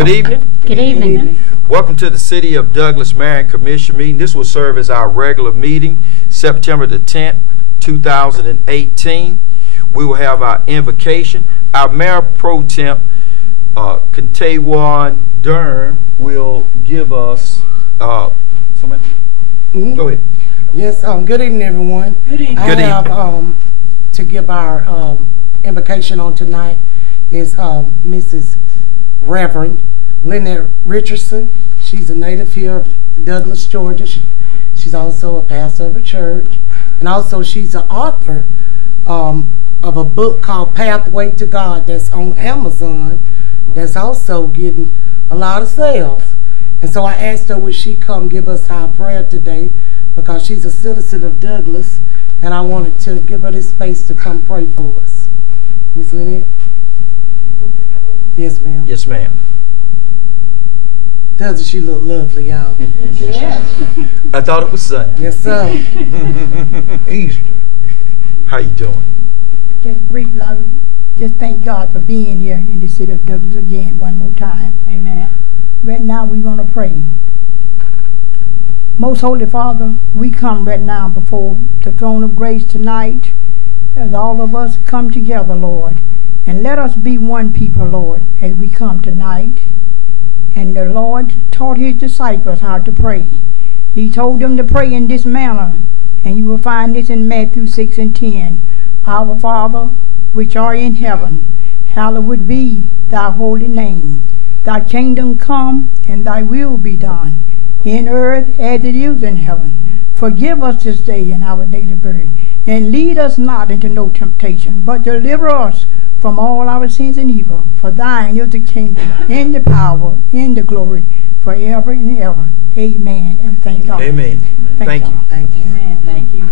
Good evening. Good evening. Welcome to the City of Douglas Mayor and Commission meeting. This will serve as our regular meeting, September the 10th, 2018. We will have our invocation. Our Mayor Pro Temp, Contaewan Dern, will give us. Go ahead. Yes. Good evening, everyone. Good evening. I have to give our invocation on tonight is Mrs. Reverend Lynette Richardson. She's a native here of Douglas, Georgia. She's also a pastor of a church, and also she's an author of a book called Pathway to God that's on Amazon. That's also getting a lot of sales. And so I asked her would she come give us our prayer today, because she's a citizen of Douglas, and I wanted to give her this space to come pray for us. Miss Lynette? Yes, ma'am. Yes, ma'am. Doesn't she look lovely, y'all? Yes. I thought it was Sunday. Yes, sir. Easter. How you doing? Just briefly, I would just thank God for being here in the city of Douglas again one more time. Amen. Right now we're going to pray. Most Holy Father, we come right now before the throne of grace tonight as all of us come together, Lord. And let us be one people, Lord, as we come tonight. And the Lord taught his disciples how to pray. He told them to pray in this manner. And you will find this in Matthew 6 and 10. Our Father, which art in heaven, hallowed be thy holy name. Thy kingdom come, and thy will be done, in earth as it is in heaven. Forgive us this day in our daily bread, and lead us not into no temptation, but deliver us from all our sins and evil. For thine is the kingdom, and the power, and the glory, forever and ever. Amen. And thank God. Amen. Thank you. Thank you. Amen. Thank you.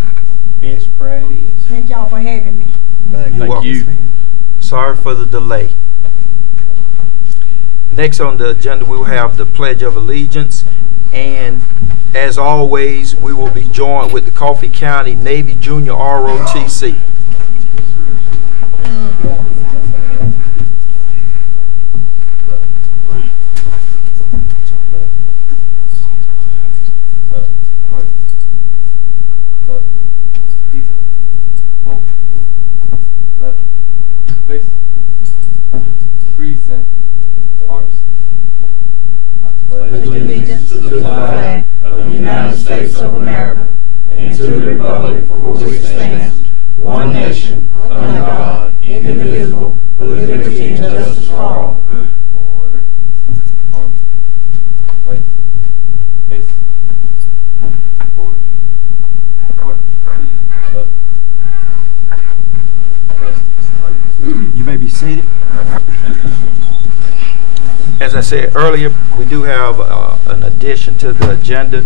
Yes, prayer it is. Thank y'all for having me. Thank you. Sorry for the delay. Next on the agenda, we will have the Pledge of Allegiance. And as always, we will be joined with the Coffee County Navy Junior ROTC. Allegiance to the flag of the United States of America and to the republic for which it stands, one nation, under God, indivisible, with liberty and justice for all. Order. Arms. Right. Face. Forward. Order. Left. Left. You may be seated. As I said earlier, we do have an addition to the agenda.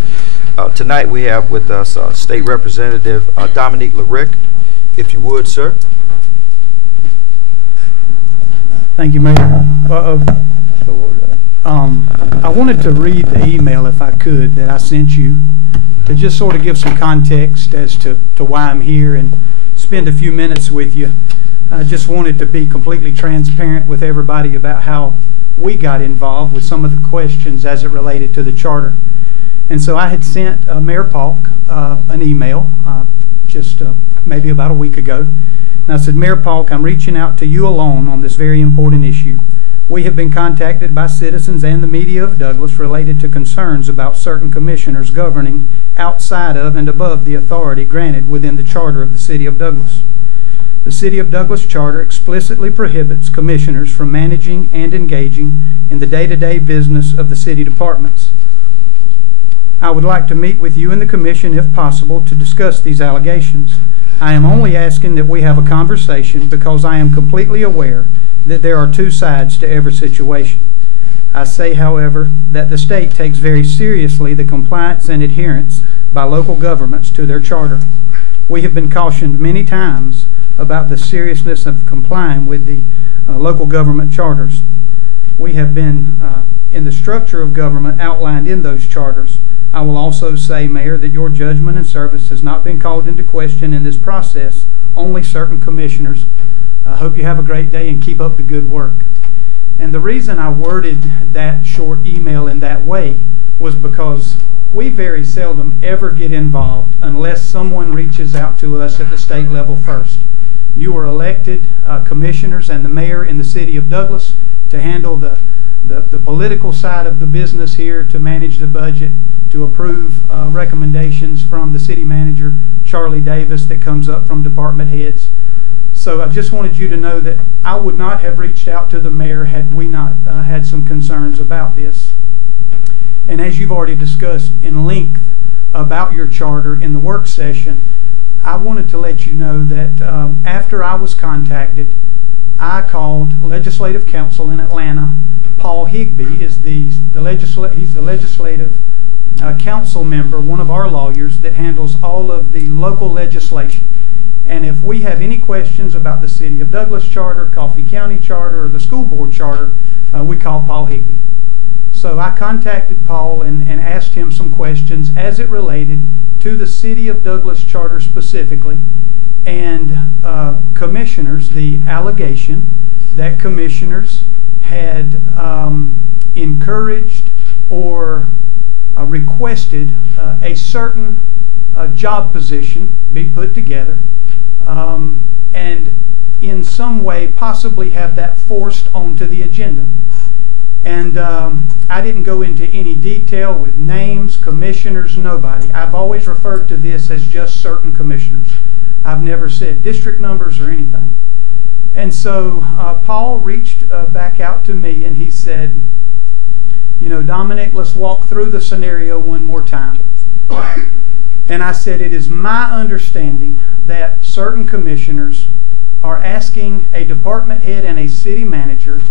Tonight we have with us State Representative Dominique LaRick. If you would, sir. Thank you, Mayor. I wanted to read the email, if I could, that I sent you to just sort of give some context as to why I'm here and spend a few minutes with you. I just wanted to be completely transparent with everybody about how we got involved with some of the questions as it related to the charter. And so I had sent Mayor Polk an email just maybe about a week ago. And I said, Mayor Polk, I'm reaching out to you alone on this very important issue. We have been contacted by citizens and the media of Douglas related to concerns about certain commissioners governing outside of and above the authority granted within the charter of the City of Douglas. The City of Douglas Charter explicitly prohibits commissioners from managing and engaging in the day-to-day business of the city departments. I would like to meet with you and the Commission, if possible, to discuss these allegations. I am only asking that we have a conversation because I am completely aware that there are two sides to every situation. I say, however, that the state takes very seriously the compliance and adherence by local governments to their charter. We have been cautioned many times about the seriousness of complying with the local government charters. We have been in the structure of government outlined in those charters. I will also say, Mayor, that your judgment and service has not been called into question in this process, only certain commissioners. I hope you have a great day and keep up the good work. And the reason I worded that short email in that way was because we very seldom ever get involved unless someone reaches out to us at the state level first. You are elected commissioners and the mayor in the city of Douglas to handle the political side of the business here, to manage the budget, to approve recommendations from the city manager, Charlie Davis, that comes up from department heads. So I just wanted you to know that I would not have reached out to the mayor had we not had some concerns about this. And as you've already discussed in length about your charter in the work session, I wanted to let you know that after I was contacted, I called legislative counsel in Atlanta. Paul Higbee is he's the legislative council member, one of our lawyers that handles all of the local legislation. And if we have any questions about the City of Douglas Charter, Coffee County Charter, or the school board charter, we call Paul Higbee. So I contacted Paul and asked him some questions as it related to the City of Douglas Charter specifically, and commissioners, the allegation that commissioners had encouraged or requested a certain job position be put together, and in some way possibly have that forced onto the agenda. And I didn't go into any detail with names, commissioners, nobody. I've always referred to this as just certain commissioners. I've never said district numbers or anything. And so Paul reached back out to me and he said, you know, Dominic, let's walk through the scenario one more time. And I said, it is my understanding that certain commissioners are asking a department head and a city manager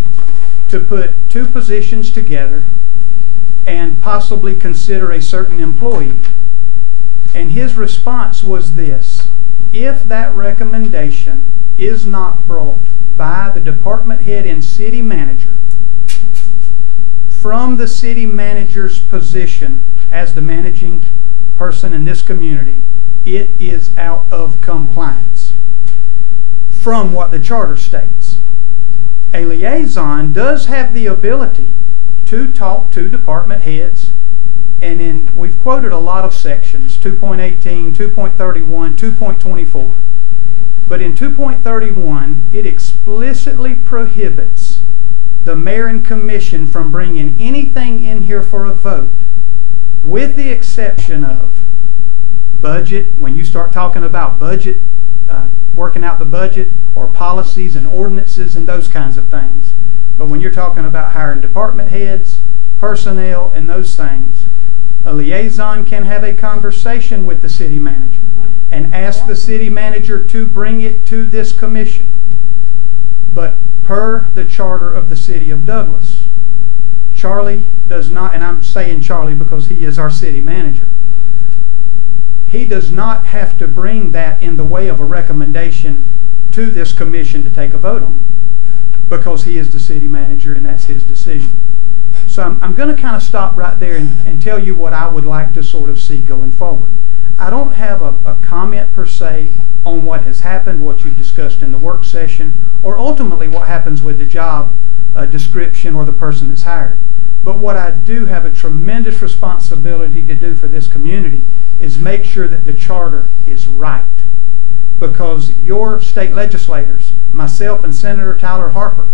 to put two positions together and possibly consider a certain employee. And his response was this: if that recommendation is not brought by the department head and city manager from the city manager's position as the managing person in this community, it is out of compliance from what the charter states. A liaison does have the ability to talk to department heads, and we've quoted a lot of sections, 2.18, 2.31, 2.24. But in 2.31, it explicitly prohibits the mayor and commission from bringing anything in here for a vote, with the exception of budget. When you start talking about budget, working out the budget, or policies and ordinances and those kinds of things. But when you're talking about hiring department heads, personnel, and those things, a liaison can have a conversation with the city manager and ask the city manager to bring it to this commission. But per the charter of the City of Douglas, Charlie does not, and I'm saying Charlie because he is our city manager, he does not have to bring that in the way of a recommendation to this commission to take a vote on, because he is the city manager and that's his decision. So I'm going to kind of stop right there and tell you what I would like to sort of see going forward. I don't have a comment per se on what has happened, what you've discussed in the work session, or ultimately what happens with the job description or the person that's hired. But what I do have a tremendous responsibility to do for this community is make sure that the charter is right. Because your state legislators, myself and Senator Tyler Harper,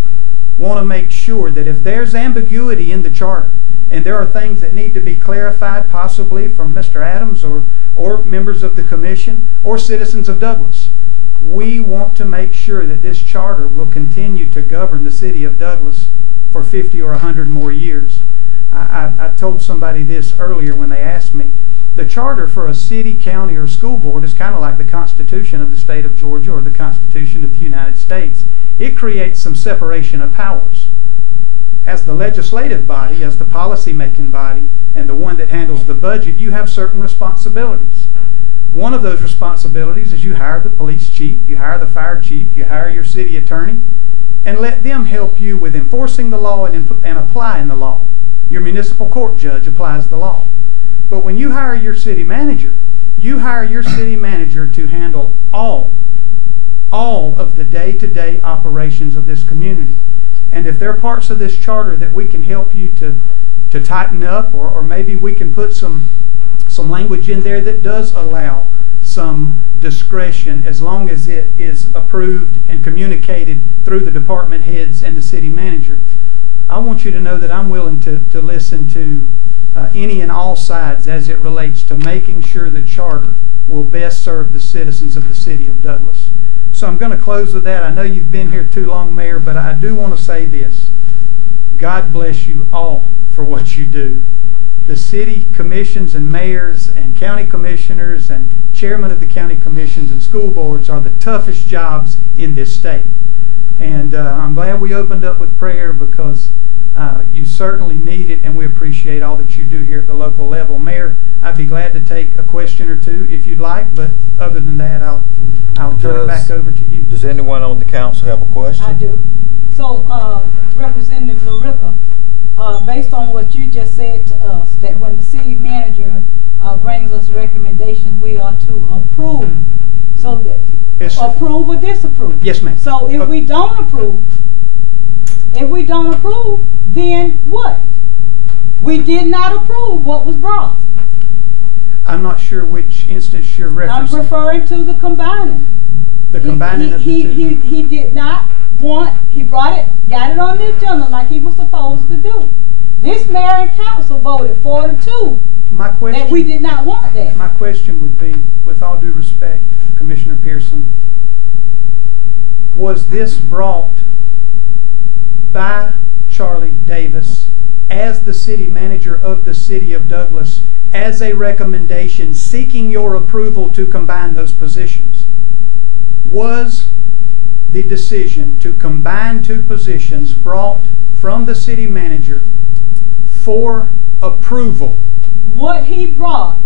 want to make sure that if there's ambiguity in the charter and there are things that need to be clarified, possibly from Mr. Adams or members of the commission or citizens of Douglas, we want to make sure that this charter will continue to govern the city of Douglas for 50 or 100 more years. I told somebody this earlier when they asked me. The charter for a city, county, or school board is kind of like the Constitution of the state of Georgia or the Constitution of the United States. It creates some separation of powers. As the legislative body, as the policy-making body, and the one that handles the budget, you have certain responsibilities. One of those responsibilities is you hire the police chief, you hire the fire chief, you hire your city attorney, and let them help you with enforcing the law and applying the law. Your municipal court judge applies the law. But when you hire your city manager to handle all of the day-to-day operations of this community. And if there are parts of this charter that we can help you to tighten up, or maybe we can put some language in there that does allow some discretion, as long as it is approved and communicated through the department heads and the city manager. I want you to know that I'm willing to listen to any and all sides as it relates to making sure the charter will best serve the citizens of the city of Douglas. So I'm going to close with that. I know you've been here too long, Mayor, but I do want to say this. God bless you all for what you do. The city commissions and mayors and county commissioners and chairmen of the county commissions and school boards are the toughest jobs in this state. And I'm glad we opened up with prayer, because you certainly need it, and we appreciate all that you do here at the local level. Mayor, I'd be glad to take a question or two if you'd like, but other than that, I'll turn it back over to you. Does anyone on the council have a question? I do. So, Representative LaRicka, based on what you just said to us, that when the city manager brings us recommendations, we are to approve. So that Yes, approve or disapprove. Yes, ma'am. So if we don't approve, then what? We did not approve what was brought. I'm not sure which instance you're referencing. I'm referring to the combining. The combining of the two. He did not want, he brought it, got it on the agenda like he was supposed to do. This mayor and council voted 4-2 My question, that we did not want that. my question would be, with all due respect, Commissioner Pearson, was this brought by Charlie Davis as the city manager of the city of Douglas as a recommendation seeking your approval to combine those positions? Was the decision to combine two positions brought from the city manager for approval? What he brought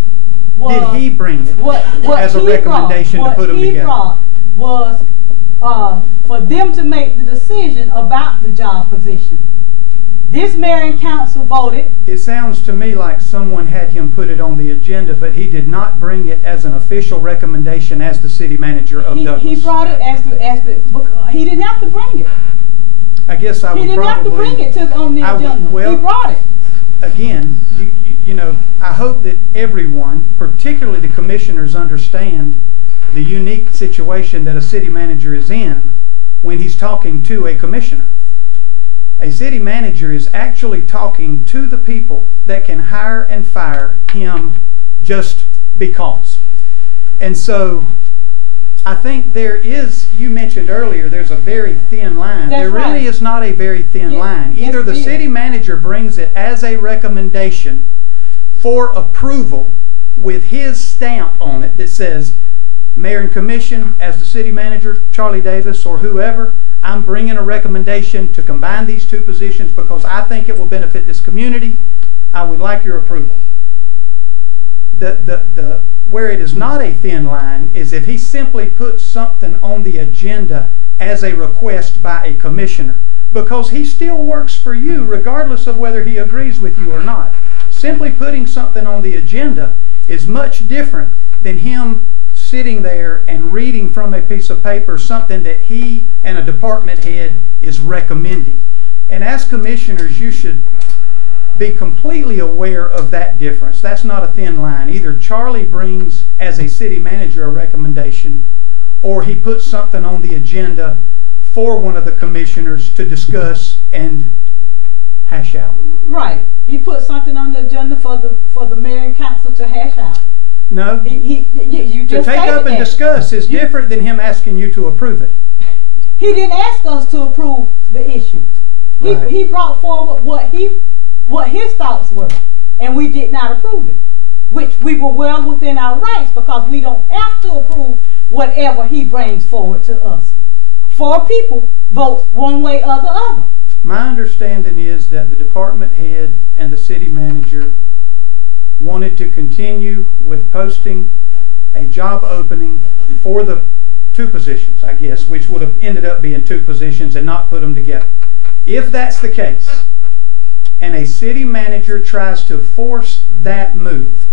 was... Did he bring it what as a he recommendation brought, to put them together? What he brought was for them to make the decision about the job position. This mayor and council voted. It sounds to me like someone had him put it on the agenda, but he did not bring it as an official recommendation as the city manager of Douglas. He brought it as he didn't have to bring it. I guess I would probably... He didn't have to bring it on the agenda. He brought it. Again, you know, I hope that everyone, particularly the commissioners, understand the unique situation that a city manager is in when he's talking to a commissioner. A city manager is actually talking to the people that can hire and fire him just because. And so I think there is, you mentioned earlier, there's a very thin line. That's there really right. is not a very thin line. Either yes, the city manager brings it as a recommendation for approval with his stamp on it that says, Mayor and Commission, as the city manager, Charlie Davis or whoever, I'm bringing a recommendation to combine these two positions because I think it will benefit this community. I would like your approval. Where it is not a thin line is if he simply puts something on the agenda as a request by a commissioner, because he still works for you regardless of whether he agrees with you or not. Simply putting something on the agenda is much different than him sitting there and reading from a piece of paper something that he and a department head is recommending. And as commissioners, you should be completely aware of that difference. That's not a thin line. Either Charlie brings as a city manager a recommendation, or he puts something on the agenda for one of the commissioners to discuss and hash out. Right. He put something on the agenda for the mayor and council to hash out. No. You to just take up and discuss is different than him asking you to approve it. He didn't ask us to approve the issue. Right. He brought forward what his thoughts were, and we did not approve it, which we were well within our rights because we don't have to approve whatever he brings forward to us. 4 people vote one way or the other. My understanding is that the department head and the city manager wanted to continue with posting a job opening for the 2 positions, I guess, which would have ended up being 2 positions and not put them together. If that's the case, and a city manager tries to force that move,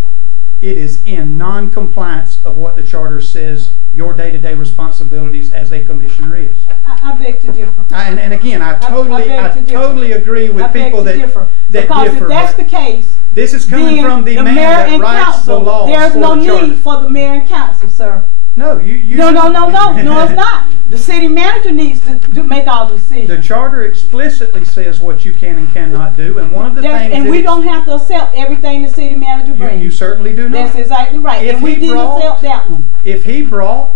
it is in non-compliance of what the charter says your day-to-day responsibilities as a commissioner is. I beg to differ. And again, I totally agree with people that differ. Because if that's the case, this is coming from the man that writes the laws. There's no need for the mayor and council, sir. No, no, it's not. The city manager needs to make all the decisions. The charter explicitly says what you can and cannot do, and one of the things. And we don't have to accept everything the city manager brings. You certainly do not. That's exactly right. And we didn't accept that one. If he brought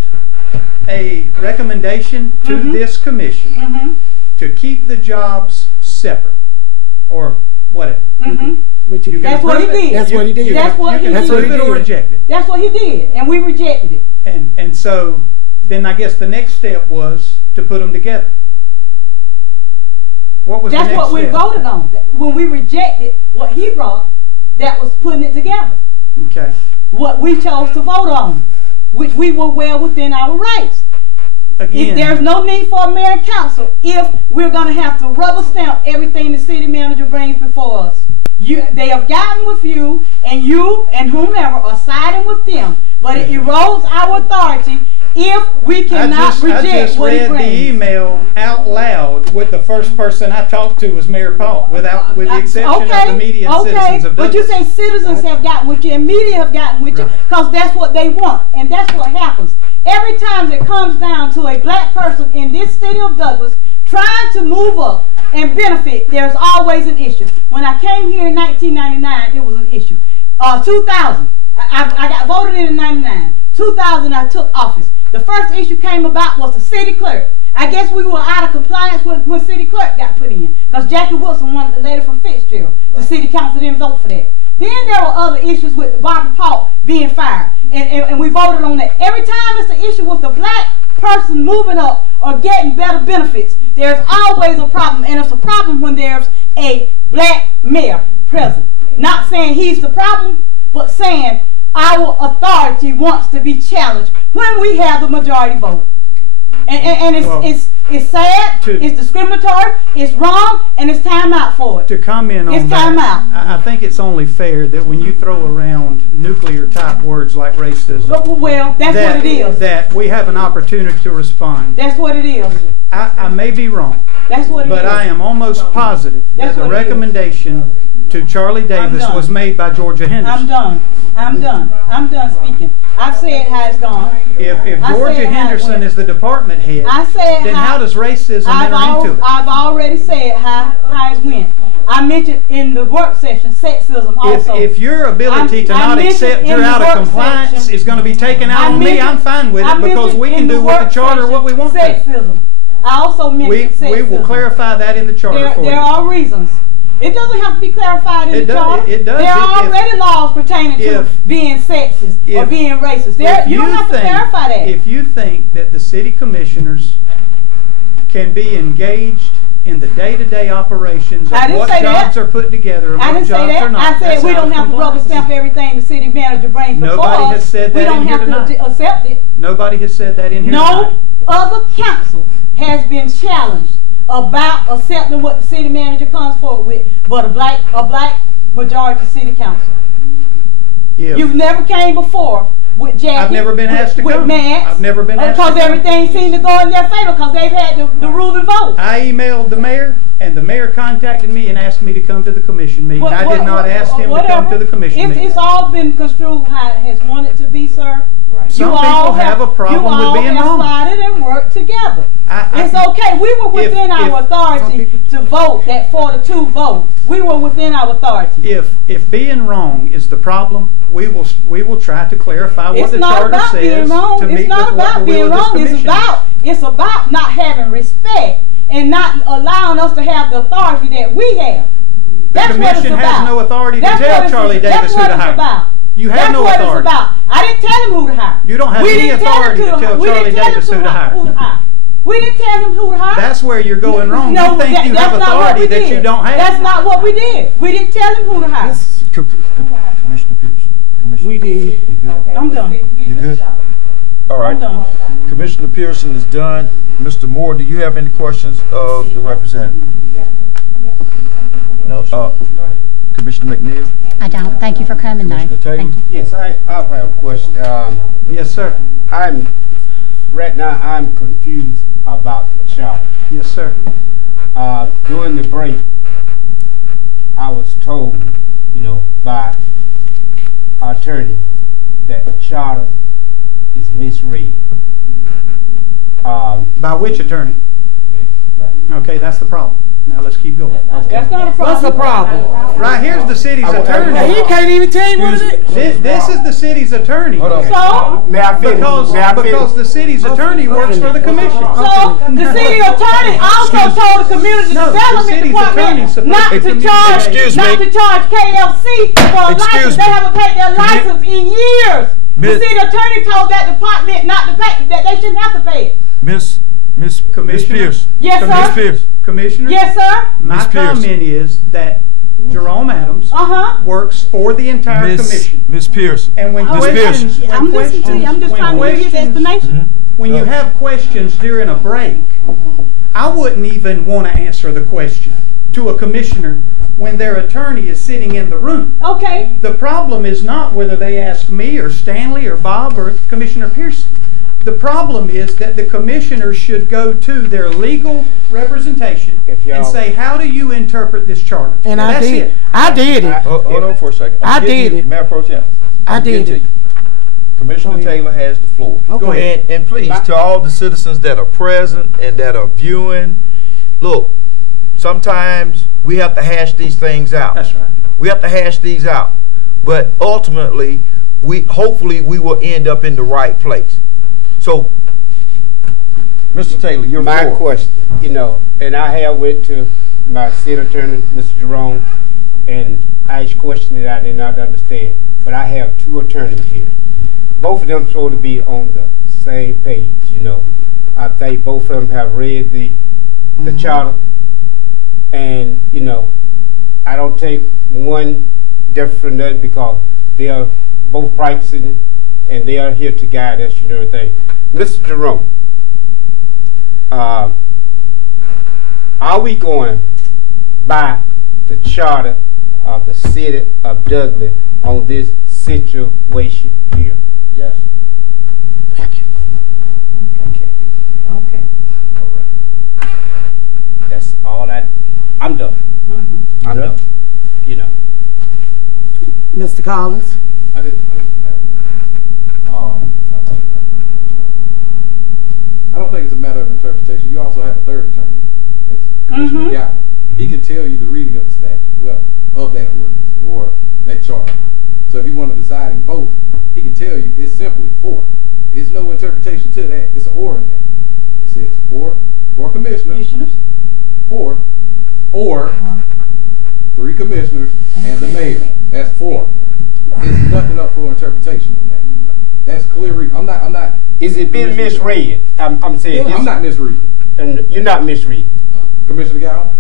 a recommendation to this commission to keep the jobs separate, or whatever. That's what he did. That's what he did. That's what he did. That's what he did. Or reject it. That's what he did, and we rejected it. And so then I guess the next step was to put them together. What was the next step? That's what we voted on. When we rejected what he brought, that was putting it together. Okay. What we chose to vote on, which we were well within our rights. Again, there's no need for a mayor and council if we're going to have to rubber stamp everything the city manager brings before us. They have gotten with you and whomever are siding with them, but it erodes our authority if we cannot reject what he brings. I just read the email out loud with the first person I talked to was Mayor Paul, with the exception of the media and citizens of Douglas. But you say citizens have gotten with you and media have gotten with you because that's what they want, and that's what happens. Every time it comes down to a black person in this city of Douglas trying to move up and benefit, there's always an issue. When I came here in 1999, it was an issue. 2000, I got voted in 99. 2000, I took office. The first issue came about was the city clerk. I guess we were out of compliance when city clerk got put in because Jackie Wilson wanted the lady from Fitzgerald. The city council didn't vote for that. Then there were other issues with Barbara Paul being fired, and we voted on that. Every time it's an issue with the black person moving up or getting better benefits, there's always a problem, and it's a problem when there's a black mayor present. Not saying he's the problem, but saying our authority wants to be challenged when we have the majority vote. And it's sad, it's discriminatory, it's wrong, and it's time out for it. To comment on it's time out. I think it's only fair that when you throw around nuclear type words like racism, well, that's what it is. That we have an opportunity to respond. That's what it is. I may be wrong. That's what it is. But I am almost positive that the recommendation to Charlie Davis was made by Georgia Henderson. I'm done speaking. I've said how it's gone. If Georgia Henderson is the department head, then how does racism enter into it? I've already said how it went. I mentioned in the work session sexism also. If your ability to not accept you're out of compliance is going to be taken out on me, I'm fine with it because we can do with the charter what we want to. Sexism. I also mentioned sexism. We will clarify that in the charter for you. There are reasons. It doesn't have to be clarified in the charter. It does. There are already laws pertaining to being sexist or being racist. You don't have to clarify that. If you think that the city commissioners can be engaged in the day-to-day operations of what jobs are put together and what jobs are not, I said we don't have to rubber stamp everything the city manager brings before us. Nobody has said that in here tonight. We don't have to accept it. Nobody has said that in here tonight. No other council has been challenged about accepting what the city manager comes forward with, but a black majority city council. You've never came before with Jackie. I've never been asked to come. Max, I've never been asked to come. Because everything seemed to go in their favor because they've had the ruling vote. I emailed the mayor, and the mayor contacted me and asked me to come to the commission meeting. I did not ask him to come to the commission meeting. It's all been construed how it has wanted to be, sir. Some people have a problem with being wrong. You all have plotted and worked together. It's okay. We were within our authority to vote that 4-2 vote. We were within our authority. If being wrong is the problem, we will try to clarify what the charter says to meet with what the will of this commission is. It's about not having respect and not allowing us to have the authority that we have. The commission has no authority to tell Charlie Davis who to hire. You have no authority. That's what it's about. I didn't tell him who to hire. You don't have any authority to tell Charlie Davis who to hire. We didn't tell him who to hire. That's where you're going wrong. You think you have authority that you don't have. That's not what we did. We didn't tell him who to hire. Commissioner Pierce. We did. You good? I'm done. You good? All right. I'm done. Commissioner Pearson is done. Mr. Moore, do you have any questions of the representative? No, sir. Commissioner McNeil? I don't. Thank you for coming, though. Thank you. Yes, I have a question. Yes, sir. Right now I'm confused about the charter. sir. During the break, I was told, by our attorney that the charter is misread. By which attorney? Okay, that's the problem. Now let's keep going. That's not a problem. What's the problem? Right here's the city's attorney. He can't even tell you what it is. This is the city's attorney. So? May I finish? Because the city's attorney works for the commission. So, the city attorney also told the community development department not to charge KLC for a license. They haven't paid their license in years. The city attorney told that department not to pay, that they shouldn't have to pay it. Miss Pierce. Yes, sir. Miss Pierce. Commissioner? Yes, sir. My comment is that Jerome Adams works for the entire commission. Miss Pierce. And when Pierce. I'm listening to you. I'm just trying to hear his explanation. When you have questions during a break, I wouldn't even want to answer the question to a commissioner when their attorney is sitting in the room. Okay. The problem is not whether they ask me or Stanley or Bob or Commissioner Pearson. The problem is that the commissioners should go to their legal representation and say, how do you interpret this charter? And I did. It. I did it. Hold on for a second. I did it. Mayor Pro Tem. I did it. Commissioner Taylor has the floor. Go ahead. And please, to all the citizens that are present and that are viewing, look, sometimes we have to hash these things out. That's right. We have to hash these out. But ultimately, hopefully we will end up in the right place. So, Mr. Taylor, your my floor. question, and I have went to my city attorney, Mr. Jerome, and I asked questions that I did not understand. But I have two attorneys here. Both of them supposed to be on the same page, I think both of them have read the charter, and I don't take one different from the other because they are both practicing and they are here to guide us and everything. Mr. Jerome, are we going by the charter of the city of Douglas on this situation here? Yes. Thank you. Okay. All right. That's all I'm done. I'm done. Mr. Collins? I didn't have I don't think it's a matter of interpretation. You also have a third attorney. It's Commissioner McGowan. He can tell you the reading of the statute, of that ordinance or that charter. So if you want to decide and vote, he can tell you it's simply for. There's no interpretation to that. It's an or in that. It says four commissioners, four, or 3 commissioners and the mayor. That's 4. There's nothing up for interpretation on that. That's clear reading. I'm not. Is it been misread? I'm saying. I'm not misreading. And you're not misreading. Commissioner Gow?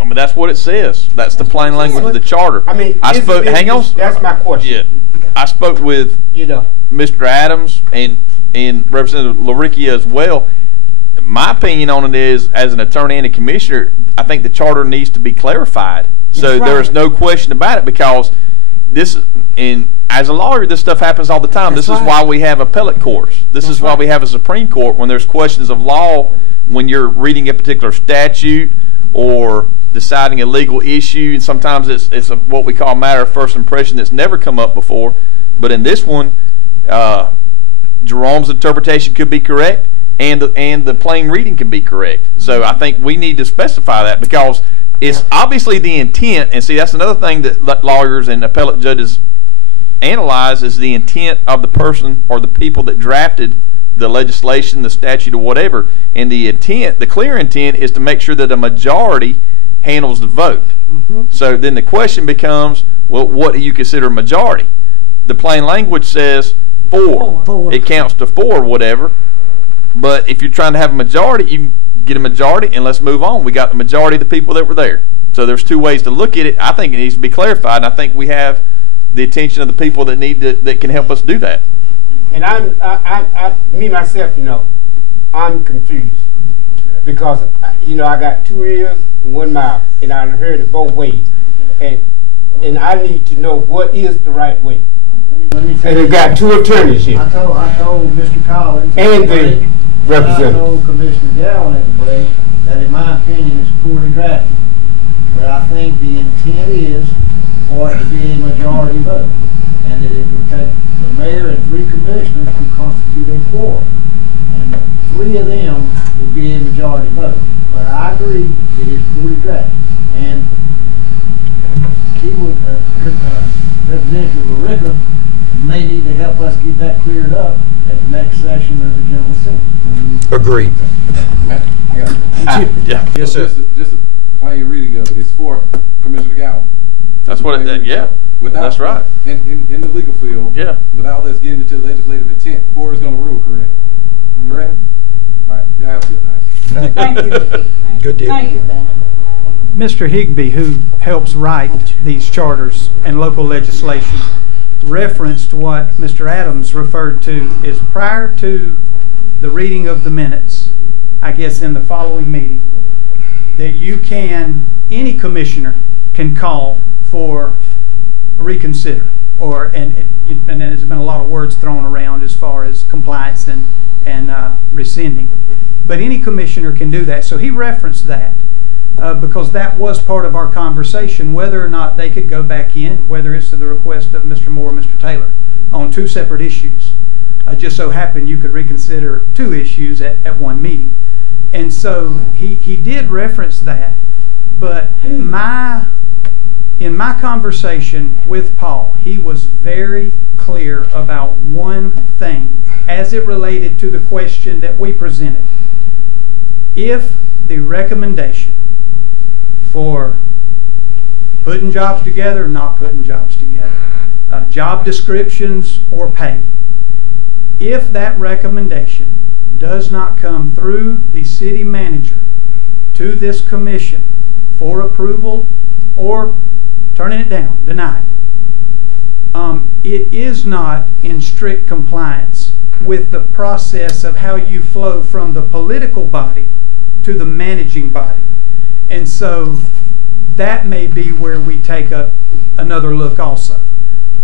I mean, that's what it says. That's the plain language of the charter. I mean, hang on. That's my question. Yeah. I spoke with Mr. Adams and Representative Laricchia as well. My opinion on it is, as an attorney and a commissioner, I think the charter needs to be clarified. So there is no question about it, because this, and as a lawyer, this stuff happens all the time. This is why we have appellate courts. This is why we have a Supreme Court when there's questions of law, when you're reading a particular statute or deciding a legal issue, and sometimes it's what we call a matter of first impression that's never come up before. But in this one, Jerome's interpretation could be correct, and the plain reading can be correct. So I think we need to specify that, because it's obviously the intent, and see, that's another thing that lawyers and appellate judges analyze, is the intent of the person or the people that drafted the legislation, the statute, or whatever. And the intent, the clear intent, is to make sure that a majority handles the vote. So then the question becomes, well, what do you consider a majority? The plain language says 4. It counts to 4 or whatever. But if you're trying to have a majority, you can get a majority and let's move on. We got the majority of the people that were there. So there's 2 ways to look at it. I think it needs to be clarified, and I think we have the attention of the people that that can help us do that. And me myself, I'm confused, because I got 2 ears and 1 mouth, and I heard it both ways, and I need to know what is the right way. Let me and we got 2 attorneys here. I told Mr. Collins. And I Representative. told Commissioner Gowan at the break that in my opinion it's poorly drafted. But I think the intent is for it to be a majority vote. And that it would take the mayor and 3 commissioners to constitute a quorum. And the 3 of them would be a majority vote. But I agree it is poorly drafted. And he would, Representative LaRicka may need to help us get that cleared up at the next session of the General Assembly. Agreed. Yeah. Yes, sir. Just a plain reading of it. It's for Commissioner Gowan. That's what it, yeah. That's right. In the legal field, Yeah. without us getting into legislative intent, 4 is going to rule, correct? Correct? All right. Y'all have a good night. Thank you. Good deal. Thank you. Mr. Higbee, who helps write these charters and local legislation, referenced what Mr. Adams referred to is prior to the reading of the minutes, I guess in the following meeting, that you can, any commissioner can call for reconsider, and there's been a lot of words thrown around as far as compliance and rescinding, but any commissioner can do that. So he referenced that because that was part of our conversation, whether or not they could go back in, whether it's to the request of Mr. Moore or Mr. Taylor, on 2 separate issues. Just so happened you could reconsider 2 issues at one meeting. And so he did reference that, but in my conversation with Paul, he was very clear about one thing as it related to the question that we presented. If the recommendation for putting jobs together, not putting jobs together, job descriptions or pay, if that recommendation does not come through the city manager to this commission for approval or turning it down, denied, it is not in strict compliance with the process of how you flow from the political body to the managing body. And so that may be where we take another look also.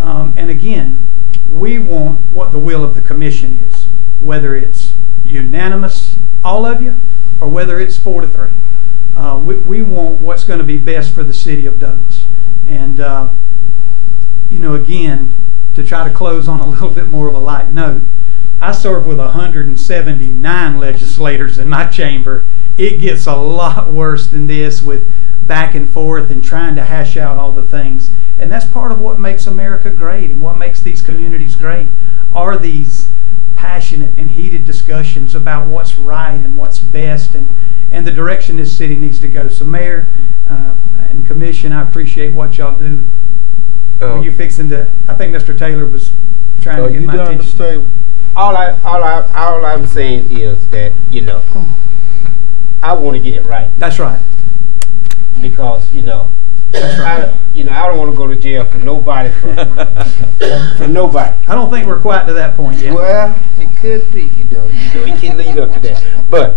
And again, we want what the will of the commission is, whether it's unanimous, all of you, or whether it's 4-3. We want what's going to be best for the city of Douglas. And, you know, again, to try to close on a little bit more of a light note, I serve with 179 legislators in my chamber. It gets a lot worse than this with back and forth and trying to hash out all the things. And that's part of what makes America great and what makes these communities great, are these passionate and heated discussions about what's right and what's best and the direction this city needs to go. So Mayor and Commission, I appreciate what y'all do. Were you fixing to, I think Mr. Taylor was trying to get my attention. Mr. Taylor? All I'm saying is that, you know, I want to get it right. That's right. Because, you know, I don't want to go to jail for nobody for nobody. I don't think we're quite to that point yet. Well, it could be, you know, it can lead up to that. But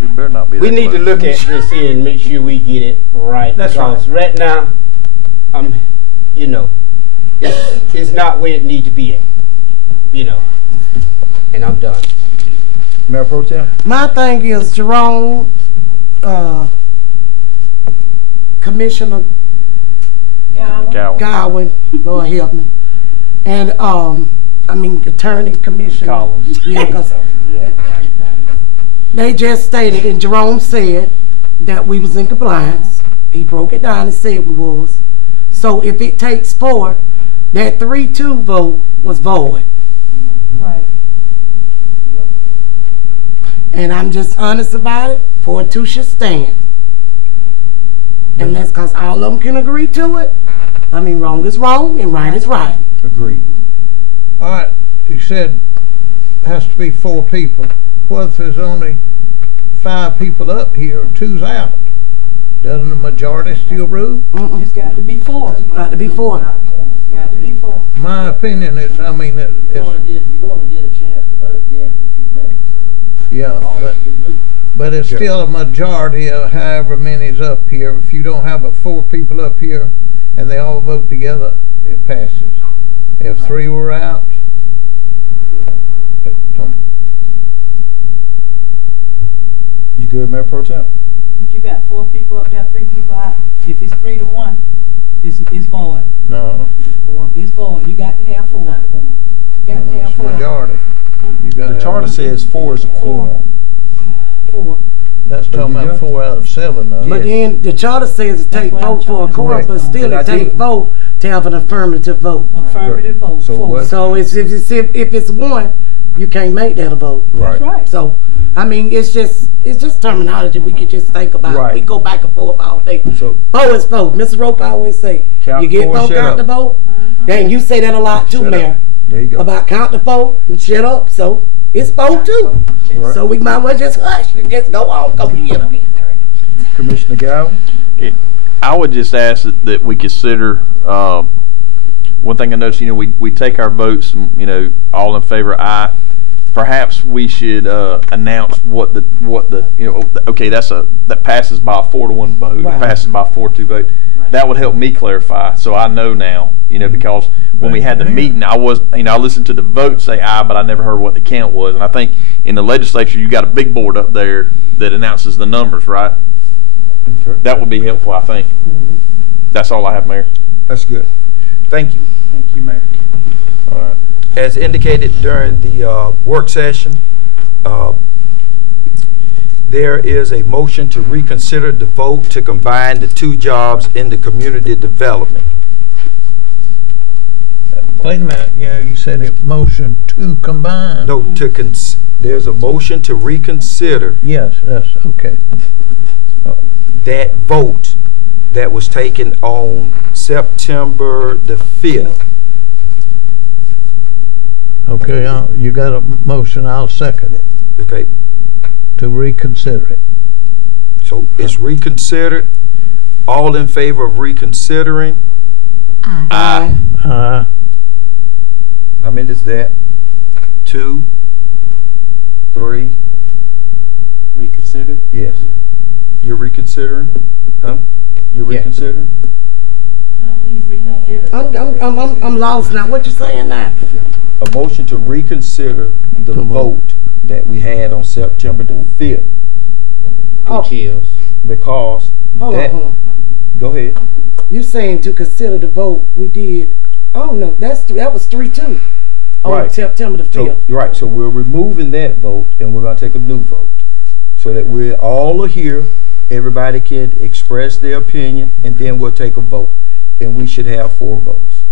We better not be we that need to close. look at this here and make sure we get it right. That's because right now, you know, it's not where it needs to be at, you know. And I'm done. Mayor Pro Tem? My thing is Jerome, Commissioner Gowan, Lord help me, and Attorney Commissioner Collins. Yeah, 'cause they just stated, and Jerome said that we was in compliance. He broke it down and said we was. So if it takes 4, that 3-2 vote was void. Right. And I'm just honest about it. 4-2 should stand. And that's because all of them can agree to it. I mean, wrong is wrong and right is right. Agreed. All right, you said it has to be 4 people. What if there's only 5 people up here, 2's out? Doesn't the majority still rule? It's got to be 4. Got to be 4. Got to be 4. My opinion is, You're going to get a chance to vote again in a few minutes. So yeah, but it's still a majority of however many's up here. If you don't have 4 people up here and they all vote together, it passes. If 3 were out, good, Mayor Pro Tem? If you got 4 people up there, 3 people out, if it's 3 to 1, it's void. No. It's void. You got to have 4. You got to have It's 4. majority. You gotta The have charter one. says 4 is a quorum. 4. That's talking you about do? 4 out of 7 though. But then the charter says it take That's what I'm vote for a trying to quorum, correct. but still Did I it do take it? vote to have an affirmative vote. Affirmative vote. So 4. what? So if it's 1, you can't make that a vote. That's right. So, I mean, it's just terminology we can just think about. Right. We go back and forth all day. So- 4 is 4. Mrs. Rope always say, Count you get 4, 4, shut count up. the vote. And you say that a lot too, Shut up. Mayor. There you go. About count the 4 and shut up. So, it's 4 too. Right. So we might well just hush and just go on. Commissioner Gow? I would just ask that we consider, one thing I noticed, we take our votes, and, all in favor, aye. Perhaps we should announce what the okay, that passes by a 4-to-1 vote, Right. passes by a 4-2 vote. That would help me clarify, so I know now, because when we had the meeting, I listened to the vote say aye, but I never heard what the count was. And I think in the legislature, you got a big board up there that announces the numbers, right? Okay. That would be helpful, I think. That's all I have, Mayor. That's good. Thank you. Thank you, Mayor. All right. As indicated during the work session, there is a motion to reconsider the vote to combine the 2 jobs in the community development. Wait a minute, you said it motion to combine. No, there's a motion to reconsider Yes, that's okay. that vote that was taken on September the 5th. Okay, you got a motion, I'll second it, Okay, to reconsider it. so it's reconsidered. All in favor of reconsidering? Aye. How many is that? 2, 3? Reconsider? Yes. You're reconsidering? Huh? You're Yeah. reconsidering? I'm lost now. What you saying now? A motion to reconsider the vote that we had on September the 5th Which is? because Hold on. Go ahead. You saying to consider the vote we did? Oh no, that was 3-2 on Right. September the 5th. So, right, so we're removing that vote and we're going to take a new vote so that we're all here, everybody can express their opinion, and then we'll take a vote. And we should have 4 votes.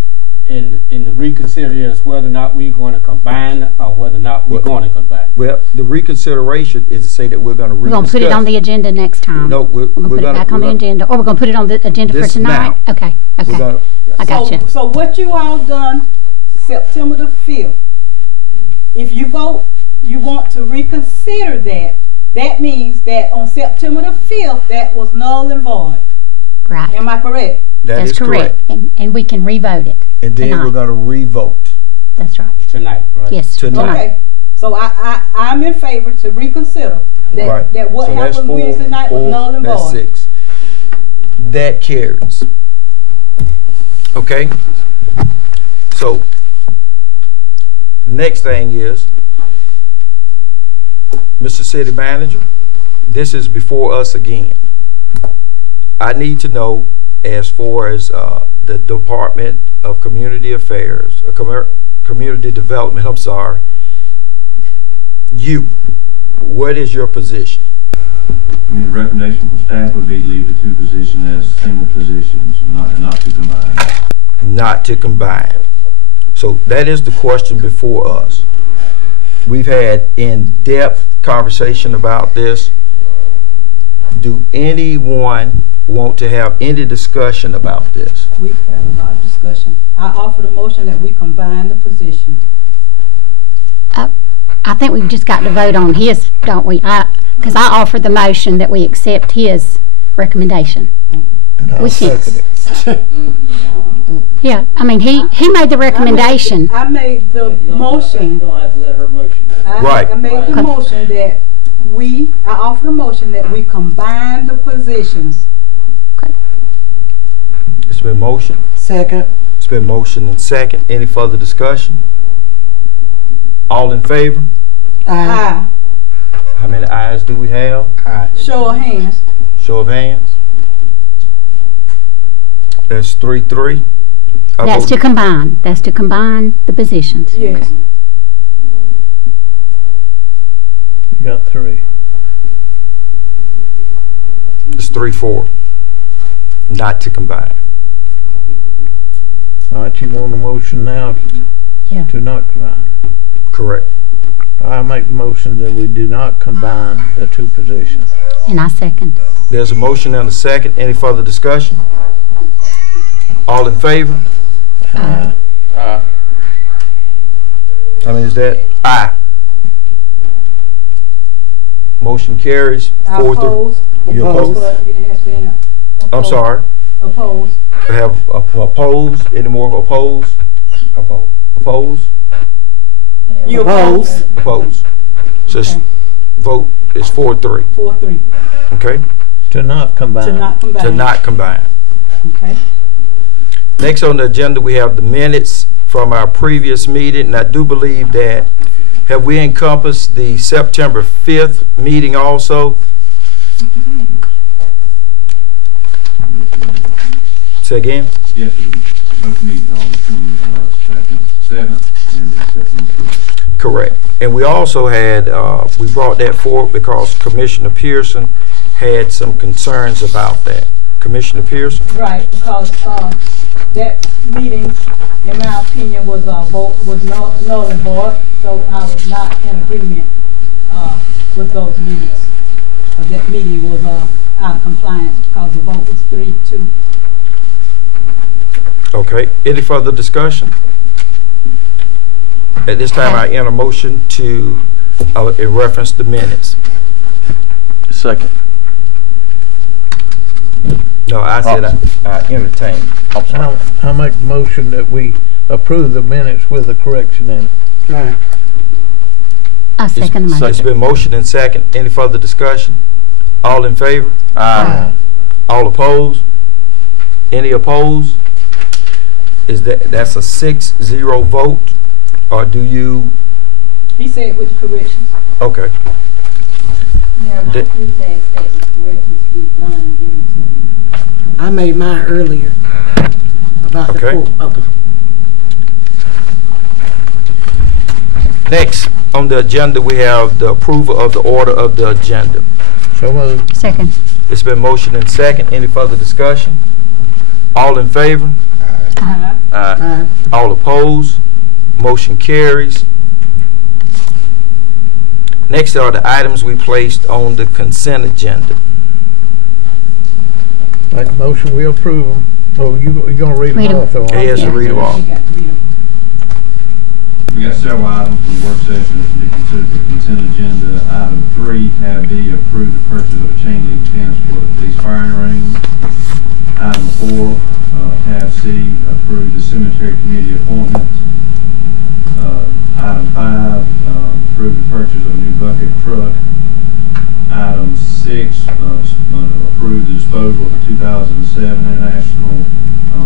And the reconsider is whether or not we're going to combine or whether or not we're going to combine. Well, the reconsideration is to say that we're going to We're going to put it on the agenda next time. No, we're going to put it back on the agenda. Or we're going to put it on the agenda for This tonight? now. Okay, We're okay. gonna, I got you. So what you all done September the 5th, if you vote, you want to reconsider that, that means that on September the 5th, that was null and void. Right. Am I correct? That's is correct. And we can revote it And then tonight. we're going to re-vote That's right. Tonight, right? Yes. tonight. Okay. So I'm in favor to reconsider that, Right. that what So that's happened Wednesday night was null and that's void. 6. That carries. Okay? So, next thing is, Mr. City Manager, this is before us again. I need to know, as far as the Department of Community Affairs, Community Development, I'm sorry, what is your position? The recommendation for staff would be to leave the 2 positions as single positions, not to combine. Not to combine. So that is the question before us. We've had in-depth conversation about this. Do anyone want to have any discussion about this? We've had a lot of discussion. I offer the motion that we combine the position. I think we've just got to vote on his, don't we? Because I offered the motion that we accept his recommendation. And I'll We can't. second it. Yeah, I mean, he made the recommendation. I made the motion. You're gonna have to let her motion go. Right. I made the motion that I offer the motion that we combine the positions. Okay. It's been motion. Second. It's been motion and second. Any further discussion? All in favor? Aye. How many ayes do we have? Aye. Show of hands. Show of hands. That's 3-3. That's to combine. That's to combine the positions. Yes. Okay. You got 3. It's 3-4. Not to combine. All right, you want a motion now Yeah. to not combine? Correct. I make the motion that we do not combine the 2 positions. And I second. There's a motion and a second. Any further discussion? All in favor? Aye. Aye. I mean, is that aye? Motion carries. I 4-3. oppose. You oppose? You didn't ask for any. I'm Oppose. sorry. Oppose. We have oppose. Any more oppose? Oppose? You oppose. Oppose. So Okay. vote is 4-3. 4-3. Okay? To not combine. To not combine. To not combine. Okay. Next on the agenda, we have the minutes from our previous meeting, and I do believe that, have we encompassed the September 5th meeting also? Say again? Yes, both meetings, August 7th and the September 5th. Correct. And we also had, we brought that forward because Commissioner Pearson had some concerns about that. Commissioner Pearson? Right, because that meeting, in my opinion, was null and void, so I was not in agreement with those minutes. That meeting was out of compliance because the vote was 3-2. Okay. Any further discussion? At this time, I enter a motion to in reference the minutes. Second. No, I said I entertain. I'm sorry. I make the motion that we approve the minutes with a correction in it. Right. I second the It's motion. been motion and second. Any further discussion? All in favor? Aye. All opposed? Any opposed? That's a 6-0 vote, or do you? He said with the corrections. Okay. Yeah, my Tuesday state the corrections be done and given to me. I made mine earlier about the Okay. quote. Okay. Next on the agenda, we have the approval of the order of the agenda. So moved. Second. It's been motion and second. Any further discussion? All in favor? Aye. Aye. All opposed? Motion carries. Next are the items we placed on the consent agenda. Make the motion, we approve them. Oh, you gonna read Read them 'em. off though? He has to read them all. You got to read them. We got several items from the work session to be considered for consent agenda. Item 3, tab B, approve the purchase of a chain link fence for the police firing range. Item 4, tab C, approve the cemetery committee appointment. Item 5, approve the purchase of a new bucket truck. Item 6, approve the disposal of the 2007 International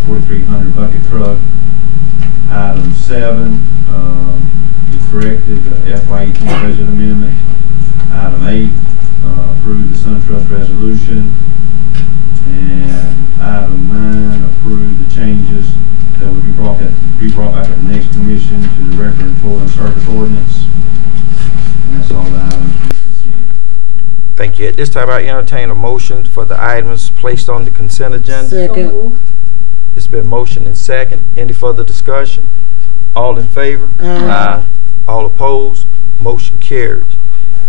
4300 bucket truck. Item 7, it corrected the FY18 budget amendment. Item 8, approve the SunTrust resolution. And item 9, approve the changes that would be brought back at the next commission to the record employee service ordinance. And that's all the items from consent. Thank you. At this time, I entertain a motion for the items placed on the consent agenda. Second. It's been motion and second. Any further discussion? All in favor? Aye. All opposed? Motion carries.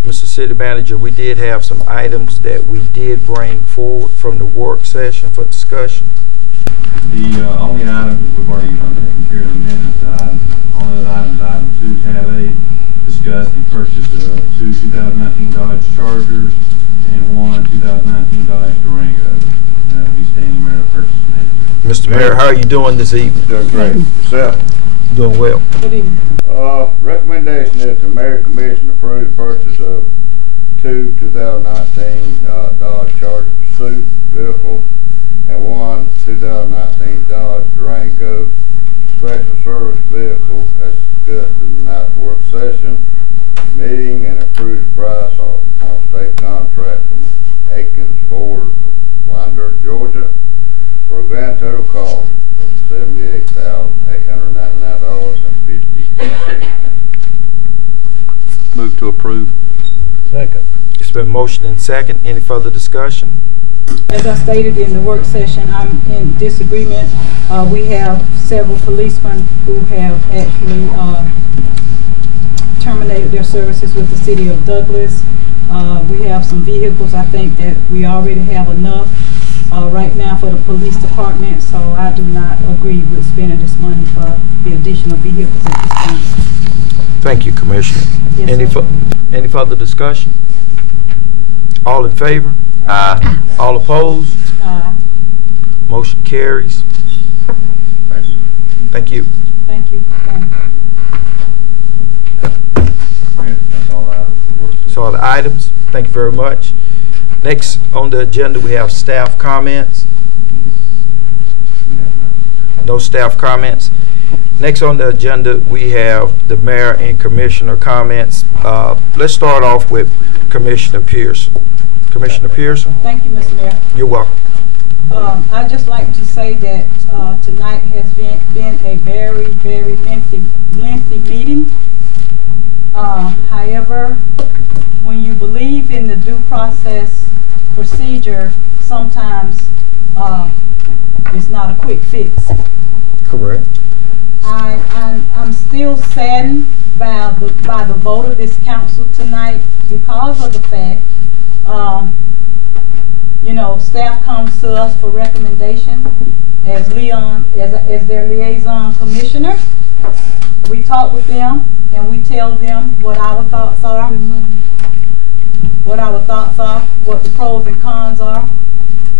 Mr. City Manager, we did have some items that we did bring forward from the work session for discussion. The only item that we've already taken care of the minutes, only items, item 2, tab A, discuss the purchase of 2 2019 Dodge Chargers and 1 2019 Dodge Durango. That will be standing mayor purchase made. Mr. Mayor, how are you doing this evening? Doing great. Yourself? Doing well. Good evening. Recommendation is the Mayor Commission approve the purchase of 2 2019 Dodge Charger Pursuit vehicles and 1 2019 Dodge Durango special service vehicle as discussed in the night's work session meeting, and approve the price on state contract from approve. Second. It's been motioned and second. Any further discussion? As I stated in the work session, I'm in disagreement. We have several policemen who have actually terminated their services with the city of Douglas. We have some vehicles. I think that we already have enough right now for the police department, so I do not agree with spending this money for the additional vehicles at this time. Thank you, Commissioner. Yes, sir. Any further discussion? All in favor? Aye. All opposed? Motion carries. Thank you. Thank you. Thank you. That's all the items for work session. So all the items. Thank you very much. Next on the agenda, we have staff comments. No staff comments. Next on the agenda, we have the mayor and commissioner comments. Let's start off with Commissioner Pearson. Commissioner Pearson? Thank you, Mr. Mayor. You're welcome. I'd just like to say that tonight has been a very, very lengthy meeting. However, when you believe in the due process procedure, sometimes it's not a quick fix. Correct. I'm still saddened by the vote of this council tonight because of the fact, staff comes to us for recommendation as their liaison commissioner. We talk with them and we tell them what our thoughts are, what the pros and cons are.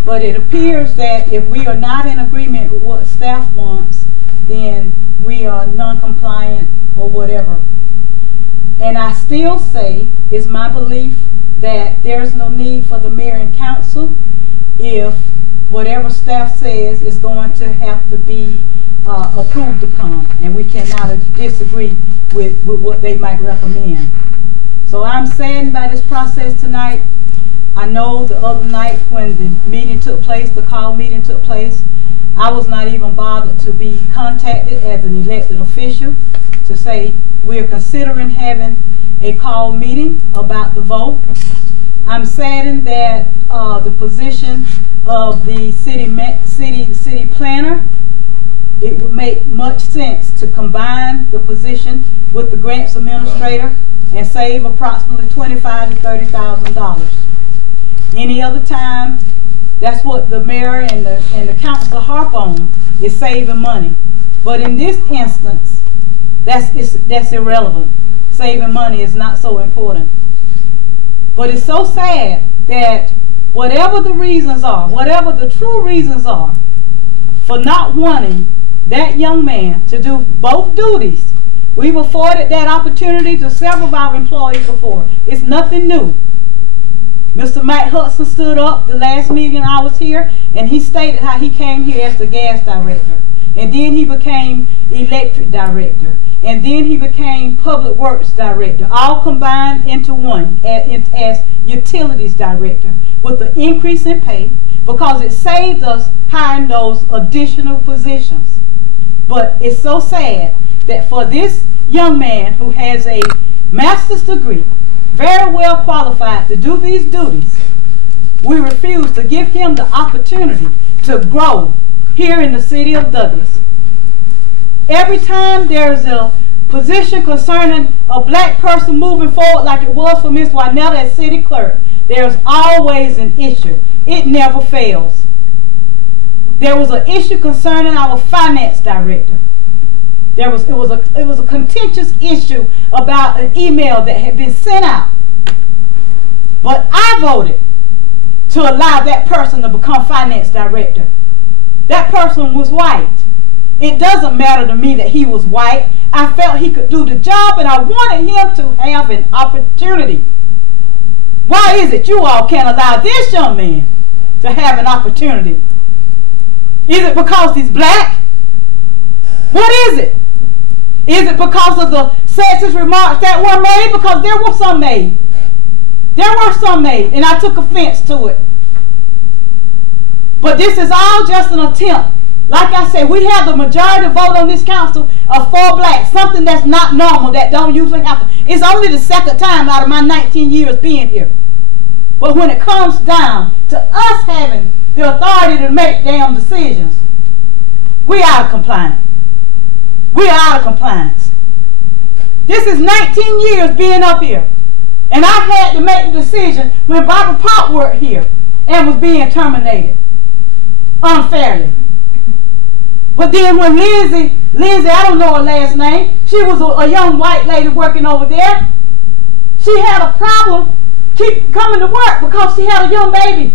But it appears that if we are not in agreement with what staff wants, then we are non-compliant or whatever. And I still say, it's my belief that there's no need for the mayor and council if whatever staff says is going to have to be approved upon, and we cannot disagree with what they might recommend. So I'm saddened by this process tonight. I know the other night when the meeting took place, the call meeting took place, I was not even bothered to be contacted as an elected official to say we're considering having a call meeting about the vote. I'm saddened that the position of the city planner, it would make much sense to combine the position with the grants administrator and save approximately $25,000 to $30,000. Any other time, that's what the mayor and the council harp on, is saving money. But in this instance, that's irrelevant. Saving money is not so important. But it's so sad that whatever the reasons are, whatever the true reasons are for not wanting that young man to do both duties, we've afforded that opportunity to several of our employees before. It's nothing new. Mr. Mike Hudson stood up the last meeting I was here, and he stated how he came here as the gas director. And then he became electric director. And then he became public works director, all combined into one as utilities director, with the increase in pay, because it saved us hiring those additional positions. But it's so sad that for this young man who has a master's degree, very well qualified to do these duties, we refuse to give him the opportunity to grow here in the city of Douglas. Every time there's a position concerning a black person moving forward, like it was for Ms. Wynetta as city clerk, there's always an issue. It never fails. There was an issue concerning our finance director. It was a contentious issue about an email that had been sent out. But I voted to allow that person to become finance director. That person was white. It doesn't matter to me that he was white. I felt he could do the job, and I wanted him to have an opportunity. Why is it you all can't allow this young man to have an opportunity? Is it because he's black? What is it? Is it because of the sexist remarks that were made? Because there were some made. There were some made, and I took offense to it. But this is all just an attempt. Like I said, we have the majority vote on this council. of 4 blacks, something that's not normal, that don't usually happen. It's only the second time out of my 19 years being here. But when it comes down to us having the authority to make damn decisions, we out of compliance. We are out of compliance. This is 19 years being up here. And I've had to make the decision when Barbara Pop worked here and was being terminated unfairly. But then when Lindsay, I don't know her last name, she was a young white lady working over there. She had a problem keep coming to work because she had a young baby.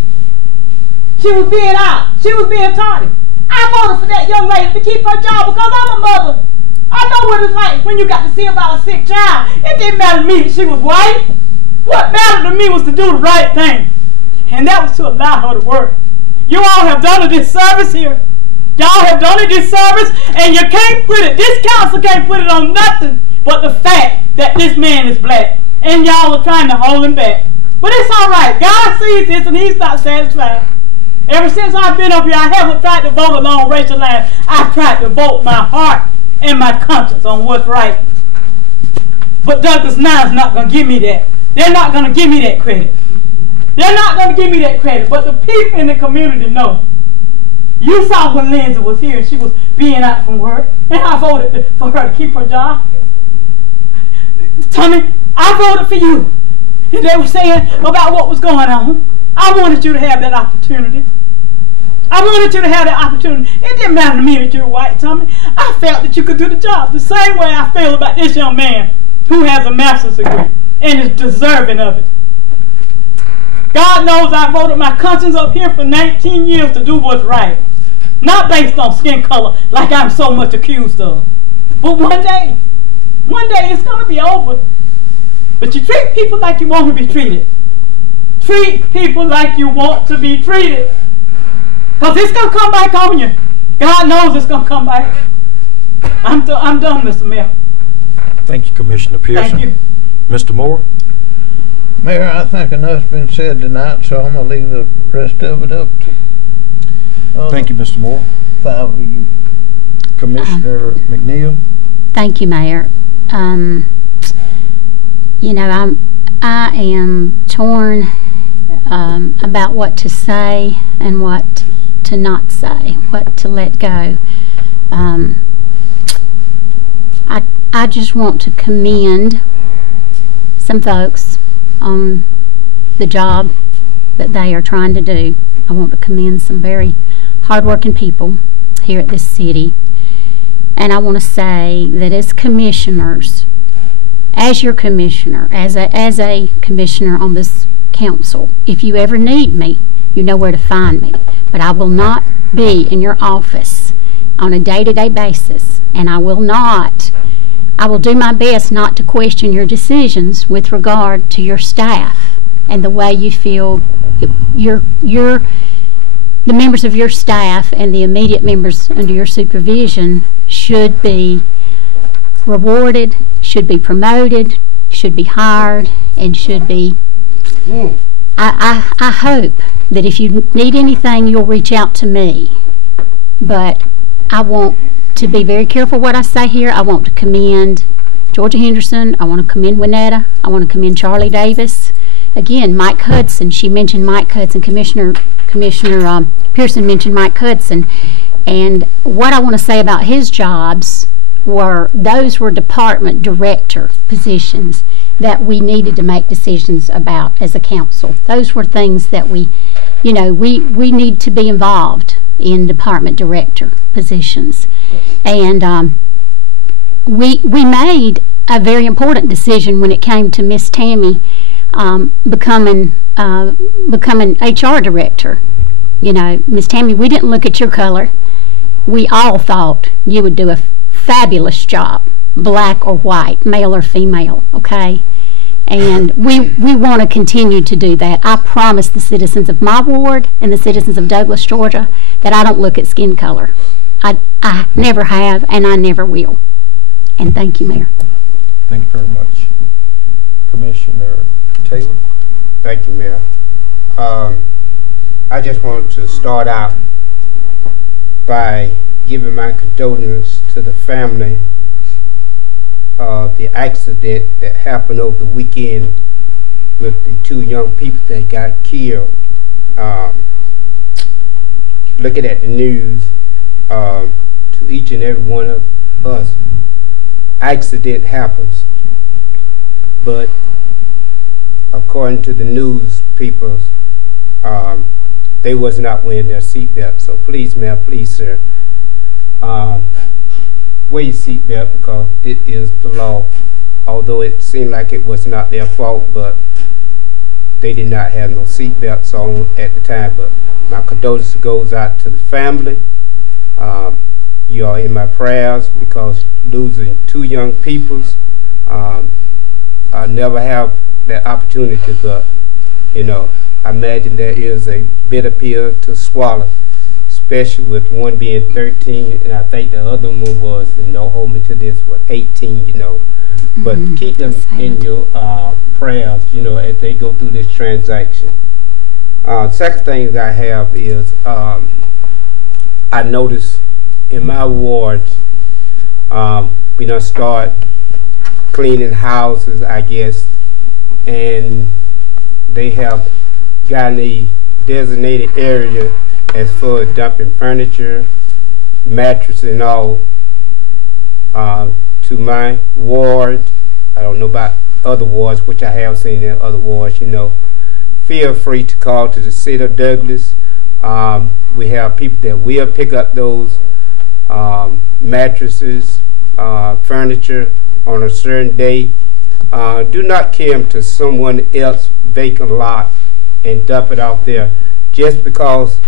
She was being out. She was being tardy. I voted for that young lady to keep her job because I'm a mother. I know what it's like when you got to see about a sick child. It didn't matter to me that she was white. What mattered to me was to do the right thing. And that was to allow her to work. You all have done a disservice here. Y'all have done a disservice, and you can't put it, this council can't put it on nothing but the fact that this man is black. And y'all are trying to hold him back. But it's all right. God sees this, and he's not satisfied. Ever since I've been up here, I haven't tried to vote along racial lines. I've tried to vote my heart and my conscience on what's right. But Douglas Nine's not going to give me that. They're not going to give me that credit. They're not going to give me that credit. But the people in the community know. You saw when Lindsay was here and she was being out from work, and I voted for her to keep her job. Tommy, I voted for you. And they were saying about what was going on. I wanted you to have that opportunity. I wanted you to have that opportunity. It didn't matter to me that you were white, Tommy. I felt that you could do the job the same way I feel about this young man who has a master's degree and is deserving of it. God knows I voted my conscience up here for 19 years to do what's right. Not based on skin color like I'm so much accused of. But one day it's going to be over. But you treat people like you want to be treated. Treat people like you want to be treated. Because it's going to come back on you. God knows it's going to come back. I'm done, Mr. Mayor. Thank you, Commissioner Pearson. Thank you. Mr. Moore? Mayor, I think enough's been said tonight, so I'm going to leave the rest of it up to Thank you, Mr. Moore. 5 of you. Commissioner McNeil? Thank you, Mayor. You know, I am torn about what to say and what to not say, what to let go. I just want to commend some folks on the job that they are trying to do. I want to commend some very hardworking people here at this city. And I want to say that as commissioners, as your commissioner, as a commissioner on this council, if you ever need me, you know where to find me. But I will not be in your office on a day-to-day basis, and I will do my best not to question your decisions with regard to your staff and the way you feel the members of your staff and the immediate members under your supervision should be rewarded, should be promoted, should be hired, and should be... I hope that if you need anything, you'll reach out to me. But I want to be very careful what I say here. I want to commend Georgia Henderson. I want to commend Winetta. I want to commend Charlie Davis. Again, Mike Hudson. She mentioned Mike Hudson. Commissioner Pearson mentioned Mike Hudson. And what I want to say about his jobs those were department director positions that we needed to make decisions about as a council. Those were things that we need to be involved in department director positions. And we made a very important decision when it came to Miss Tammy becoming HR director. You know, Miss Tammy, we didn't look at your color. We all thought you would do a fabulous job, black or white, male or female, okay? And we want to continue to do that. I promise the citizens of my ward and the citizens of Douglas, Georgia, that I don't look at skin color. I never have, and I never will. And thank you, Mayor. Thank you very much. Commissioner Taylor? Thank you, Mayor. I just want to start out by giving my condolences to the family the accident that happened over the weekend with the 2 young people that got killed. Looking at the news, to each and every one of us, accident happens, but according to the news people, they was not wearing their seatbelt. So please, ma'am, please, sir, wear your seatbelt because it is the law. Although it seemed like it was not their fault, but they did not have no seatbelts on at the time. But my condolences goes out to the family. You are in my prayers because losing 2 young peoples, I never have that opportunity, but you know, I imagine there is a bitter pill to swallow, especially with one being 13, and I think the other one was, and don't hold me to this, what, 18, you know. But keep them in your prayers, you know, as they go through this transaction. Second thing that I have is I noticed in my wards, we done start cleaning houses, I guess, and they have gotten a designated area as far as dumping furniture, mattress and all to my ward. I don't know about other wards, which I have seen in other wards, you know. Feel free to call to the city of Douglas. We have people that will pick up those mattresses, furniture on a certain day. Do not carry them to someone else vacant lot and dump it out there. Just because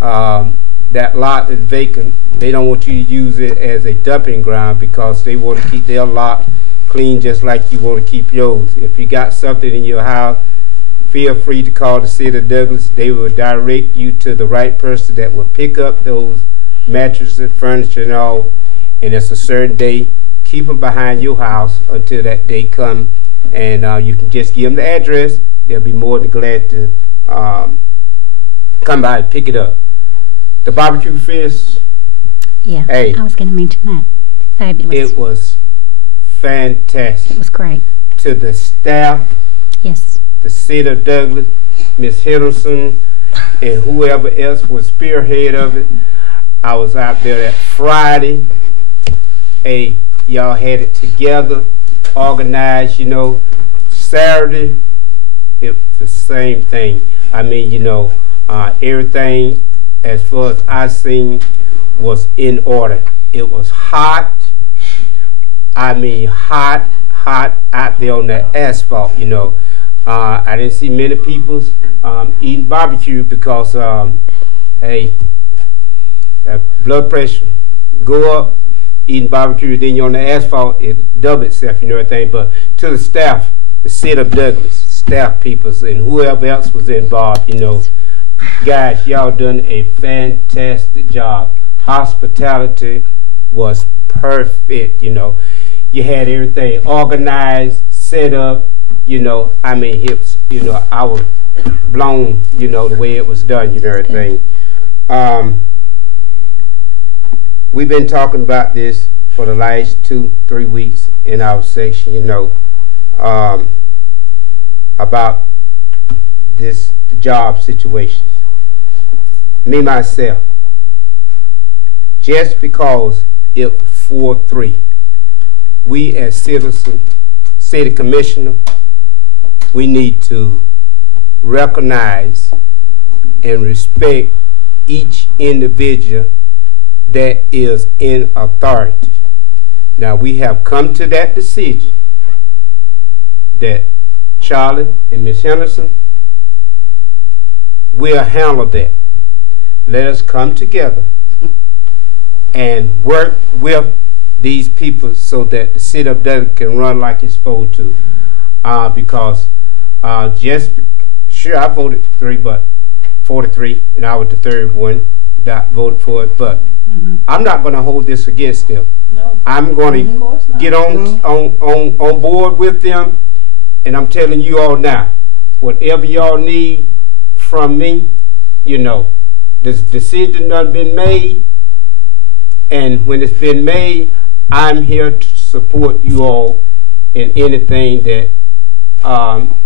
that lot is vacant, they don't want you to use it as a dumping ground because they want to keep their lot clean just like you want to keep yours. If you got something in your house, feel free to call the city of Douglas. They will direct you to the right person that will pick up those mattresses, furniture and all, and it's a certain day. Keep them behind your house until that day comes, and you can just give them the address. They'll be more than glad to come by and pick it up. The barbecue fish. Yeah, hey, I was going to mention that. Fabulous. It was fantastic. It was great. To the staff. Yes. The city of Douglas, Ms. Henderson, and whoever else was spearhead of it. I was out there that Friday. Hey, y'all had it together, organized, you know. Saturday, it's the same thing. I mean, you know, everything as far as I seen was in order. It was hot. I mean, hot out there on the asphalt, you know. I didn't see many people eating barbecue because, hey, that blood pressure go up, eating barbecue, then you're on the asphalt, it double itself, you know, everything. But to the staff, the city of Douglas, staff peoples, and whoever else was involved, you know, guys, y'all done a fantastic job. Hospitality was perfect, you know. You had everything organized, set up, you know. I mean, it was, you know, I was blown, you know, the way it was done, you know, everything. We've been talking about this for the last 2-3 weeks in our section, you know, about this job situations. Me, myself, just because it 4-3, we as citizens, city commissioner, we need to recognize and respect each individual that is in authority. Now we have come to that decision that Charlie and Ms. Henderson will handle that. Let us come together and work with these people so that the city of Douglas can run like it's supposed to. Because sure, I voted 43, and I was the third one that voted for it, but I'm not going to hold this against them. No. I'm going to get on board with them, and I'm telling you all now, whatever y'all need from me, you know, this decision done been made, and when it's been made, I'm here to support you all in anything that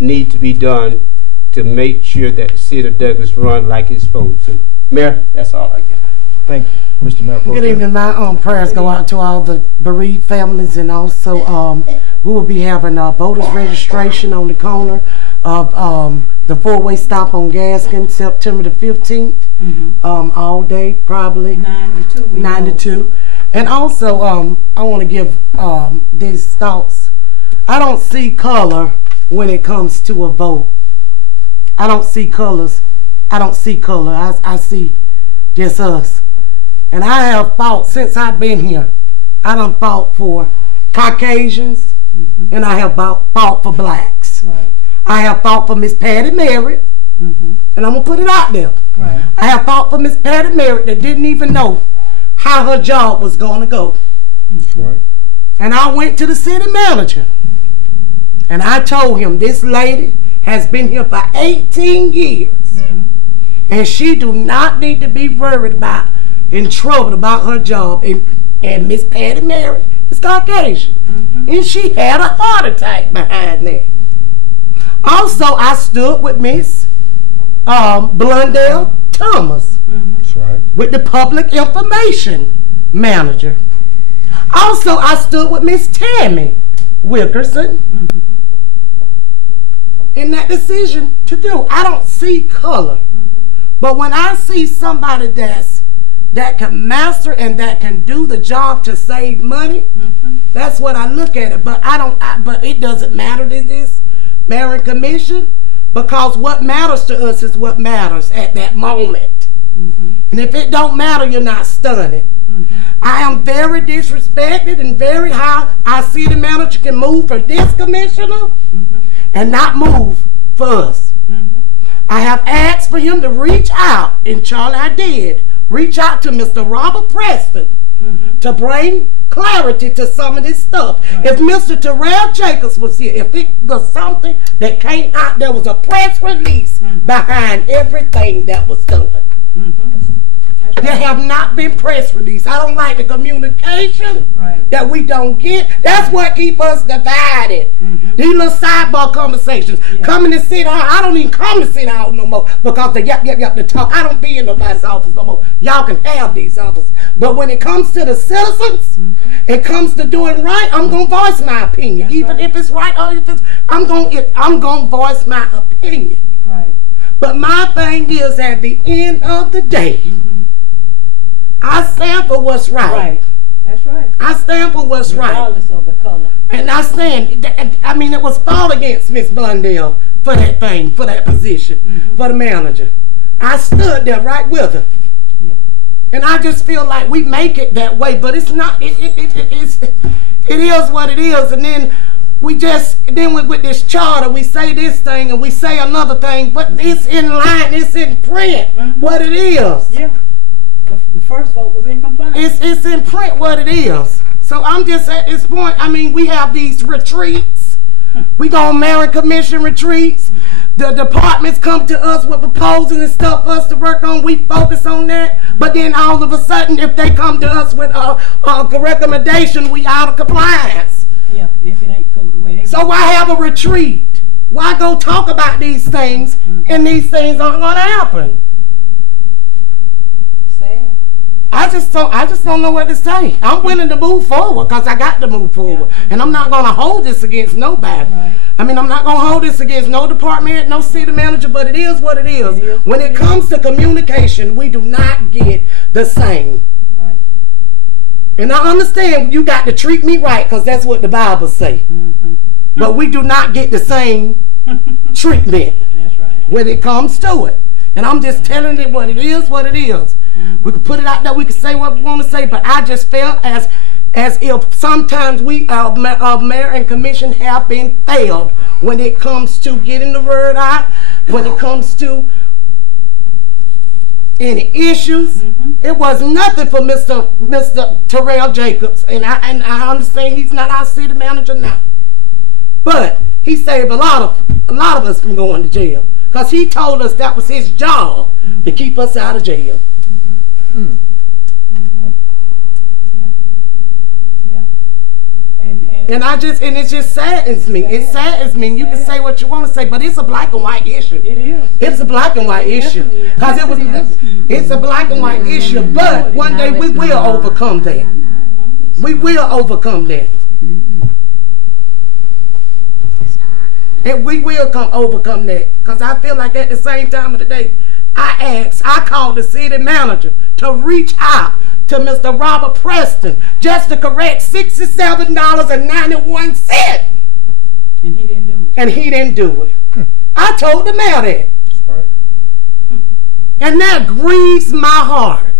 need to be done to make sure that the city of Douglas run like it's supposed to. Mayor, that's all I got. Thank you, Mr. Mayor. Good evening. My prayers go out to all the bereaved families, and also we will be having voters registration on the corner of the four-way stop on Gaskin, September the 15th, all day, probably 9 to 2. 9 to 2. And also, I want to give these thoughts. I don't see color when it comes to a vote. I don't see colors. I don't see color. I see just us. And I have fought since I've been here. I done fought for Caucasians, and I have fought for blacks. Right. I have fought for Miss Patty Merritt, and I'm going to put it out there. Right. I have fought for Miss Patty Merritt that didn't even know how her job was going to go. That's right. And I went to the city manager, and I told him this lady has been here for 18 years, and she do not need to be worried about, in trouble about her job. And Miss Patty Merritt is Caucasian, and she had a heart attack behind that. Also, I stood with Miss Blundell Thomas, That's right. with the public information manager. Also, I stood with Miss Tammy Wilkerson in that decision to do. I don't see color, but when I see somebody that can master and that can do the job to save money, that's what I look at it. But but it doesn't matter to this mayor and commission, because what matters to us is what matters at that moment. And if it don't matter, you're not studying. I am very disrespected and very high. I see the manager can move for this commissioner and not move for us. I have asked for him to reach out, and Charlie, I did reach out to Mr. Robert Preston to bring clarity to some of this stuff. If Mr. Terrell Jacobs was here, if it was something that came out, there was a press release behind everything that was done. There have not been press release. I don't like the communication that we don't get. That's what keep us divided. These little sidebar conversations. Coming to sit down. I don't even come to sit down no more because the yep, the talk. I don't be in nobody's office no more. Y'all can have these offices. But when it comes to the citizens, it comes to doing right, I'm going to voice my opinion. Even if it's right or if it's, I'm going to voice my opinion. But my thing is, at the end of the day, I stand for what's right. That's right. I stand for what's Regardless of the color. And I stand, I mean, it was fought against Miss Blundell for that thing, for that position, for the manager. I stood there right with her. And I just feel like we make it that way, but it's not, it is what it is. And then with this charter, we say this thing and we say another thing, but it's in line, it's in print, what it is. Yeah. The first vote was in compliance. It's in print what it is. So I'm just at this point, I mean, we have these retreats. We go on mayor and commission retreats. The departments come to us with proposals and stuff for us to work on. We focus on that. But then all of a sudden, if they come to us with a recommendation, we out of compliance. Yeah, if it ain't go the way they want. So why have a retreat? Why go talk about these things and these things aren't going to happen? Sad. I just don't know what to say. I'm willing to move forward because I got to move forward. And I'm not going to hold this against nobody. I mean, I'm not going to hold this against no department, no city manager, but it is what it is. When it comes to communication, we do not get the same. And I understand you got to treat me right because that's what the Bible say. But we do not get the same treatment when it comes to it. And I'm just telling it what it is, what it is. We can put it out there, we can say what we want to say, but I just felt as if sometimes we, mayor and commission, have been failed when it comes to getting the word out, when it comes to any issues. It was nothing for Mr. Terrell Jacobs, and I understand he's not our city manager now, but he saved a lot of us from going to jail because he told us that was his job to keep us out of jail. Yeah. And And it just saddens me. It saddens me. You can say what you want to say, but it's a black and white issue. It is. It's a black and white issue. Because it's a black and white issue. But one day we will overcome that. We will overcome that. And we will overcome that. Because I feel like at the same time of the day, I called the city manager to reach out to Mr. Robert Preston just to correct $67.91. And he didn't do it. And he didn't do it. I told the mayor that. That's right. And that grieves my heart.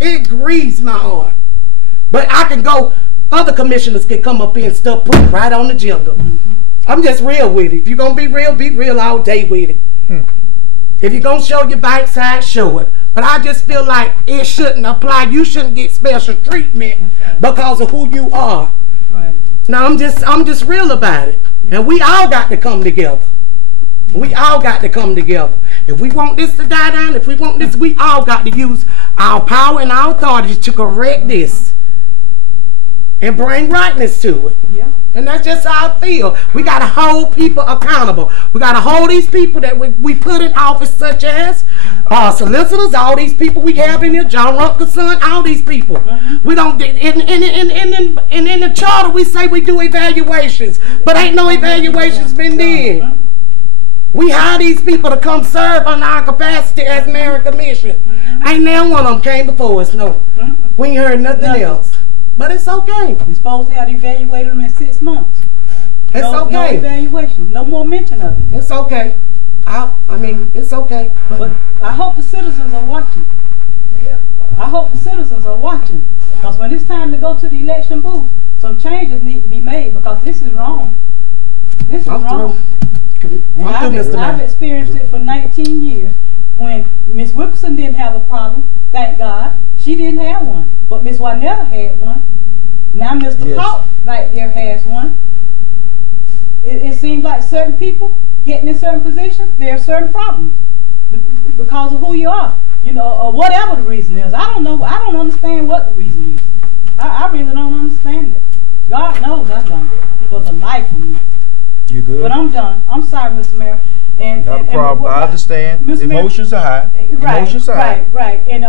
It grieves my heart. But I can go, other commissioners can come up here and stuff put right on the agenda. I'm just real with it. If you're going to be real all day with it. If you're going to show your backside, show it. But I just feel like it shouldn't apply. You shouldn't get special treatment because of who you are. Right. Now, I'm just real about it. And we all got to come together. We all got to come together. If we want this to die down, if we want this, we all got to use our power and our authority to correct this. And bring rightness to it. Yeah. And that's just how I feel. We got to hold people accountable. We got to hold these people that we put in office, such as solicitors, all these people we have in here, John Rumpke's son, all these people. We don't, in the charter, we say we do evaluations, but ain't no evaluations been done. We hire these people to come serve on our capacity as mayor and commission. Ain't now one of them came before us, no. We ain't heard nothing else. But it's okay. We're supposed to have evaluated them in 6 months. It's okay. No evaluation. No more mention of it. It's okay. I mean, it's okay. But I hope the citizens are watching. I hope the citizens are watching. Because when it's time to go to the election booth, some changes need to be made because this is wrong. This is wrong. And I've experienced it for 19 years. When Miss Wilkerson didn't have a problem, thank God, she didn't have one. But Miss Juanetta had one. Now Mr. Paul right there has one. It seems like certain people getting in certain positions, there are certain problems because of who you are, you know, or whatever the reason is. I don't know. I don't understand what the reason is. I really don't understand it. God knows I don't for the life of me. You good? But I'm done. I'm sorry, Mr. Mayor. Not a problem. I understand. Emotions are high. Emotions are high. Right. And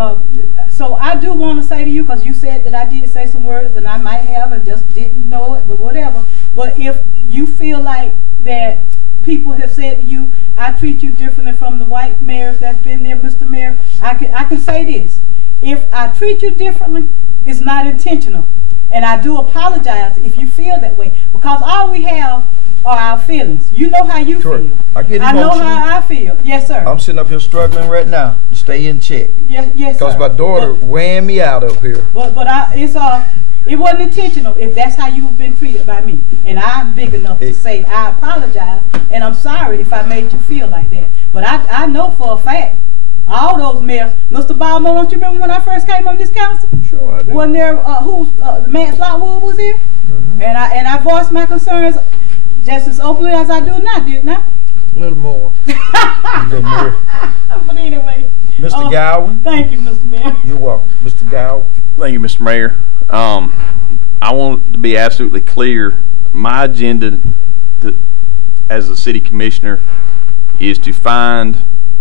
so I do want to say to you, because you said that I did say some words and I might have and just didn't know it, but whatever. But if you feel like that people have said to you, I treat you differently from the white mayors that's been there, Mr. Mayor, I can say this. If I treat you differently, it's not intentional. And I do apologize if you feel that way, because all we have are our feelings. You know how you feel. I get I emotional. know how I feel. Yes, sir. I'm sitting up here struggling right now to stay in check. Yes, sir. Because my daughter ran me out up here. But it wasn't intentional if that's how you've been treated by me. And I'm big enough to say I apologize and I'm sorry if I made you feel like that. But I know for a fact, all those mayors, Mr. Balmo, don't you remember when I first came on this council? Sure I do. Wasn't there the man Lockwood was here? And I voiced my concerns just as openly as I do now, didn't I? A little more. A little more. But anyway. Mr. Gowan. Thank you, Mr. Mayor. You're welcome. Mr. Gowan. Thank you, Mr. Mayor. I want to be absolutely clear. My agenda as a city commissioner is to find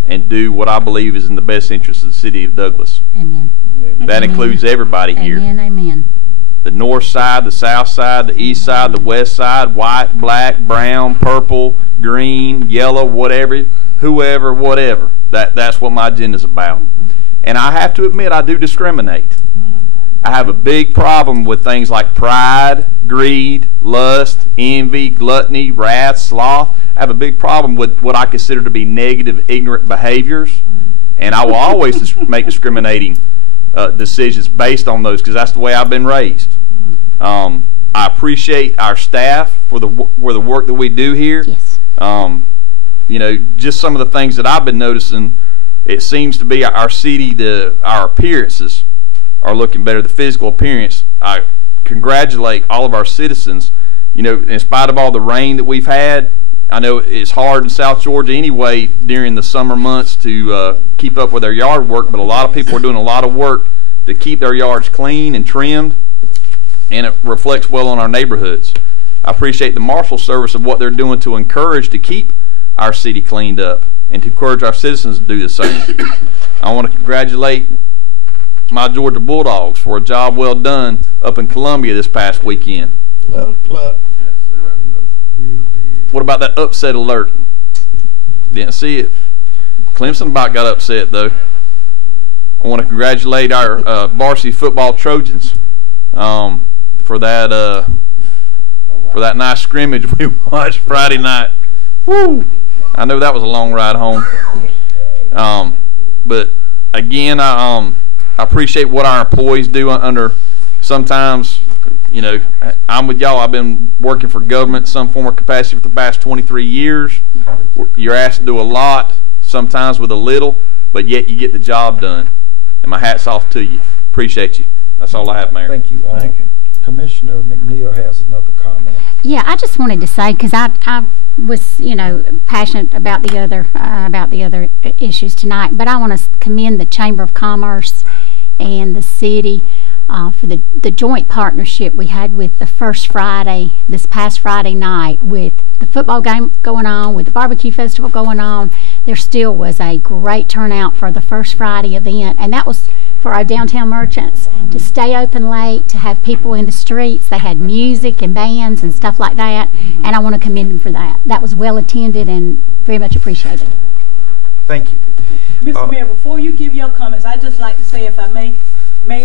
and do what I believe is in the best interest of the city of Douglas. Amen. That includes everybody here. Amen, amen. The north side, the south side, the east side, the west side, white, black, brown, purple, green, yellow, whatever, whoever, whatever. That's what my agenda is about. And I have to admit, I do discriminate. I have a big problem with things like pride, greed, lust, envy, gluttony, wrath, sloth. I have a big problem with what I consider to be negative, ignorant behaviors. And I will always make discriminating decisions based on those, because that's the way I've been raised. I appreciate our staff for the work that we do here. Yes. You know, just some of the things that I've been noticing, it seems to be our city, our appearances are looking better, the physical appearance. I congratulate all of our citizens. You know, in spite of all the rain that we've had, I know it's hard in South Georgia anyway during the summer months to keep up with their yard work, but a lot of people are doing a lot of work to keep their yards clean and trimmed, and it reflects well on our neighborhoods. I appreciate the marshal service of what they're doing to encourage to keep our city cleaned up and to encourage our citizens to do the same. I want to congratulate my Georgia Bulldogs for a job well done up in Columbia this past weekend. Well, What about that upset alert? Didn't see it. Clemson about got upset though. I want to congratulate our varsity football Trojans for that nice scrimmage we watched Friday night. Woo! I know that was a long ride home. But again, I appreciate what our employees do under. Sometimes, you know, I'm with y'all. I've been working for government in some form or capacity for the past 23 years. You're asked to do a lot, sometimes with a little, but yet you get the job done. And my hat's off to you. Appreciate you. That's all I have, Mayor. Thank you. Thank you. Commissioner McNeil has another comment. Yeah, I just wanted to say, because I was, you know, passionate about the other issues tonight, but I want to commend the Chamber of Commerce and the city for the joint partnership we had with the First Friday, this past Friday night, with the football game going on, with the barbecue festival going on. There still was a great turnout for the First Friday event, and that was for our downtown merchants to stay open late, to have people in the streets. They had music and bands and stuff like that, and I want to commend them for that. That was well attended and very much appreciated. Thank you. Mr. Mayor, before you give your comments, I'd just like to say, if I may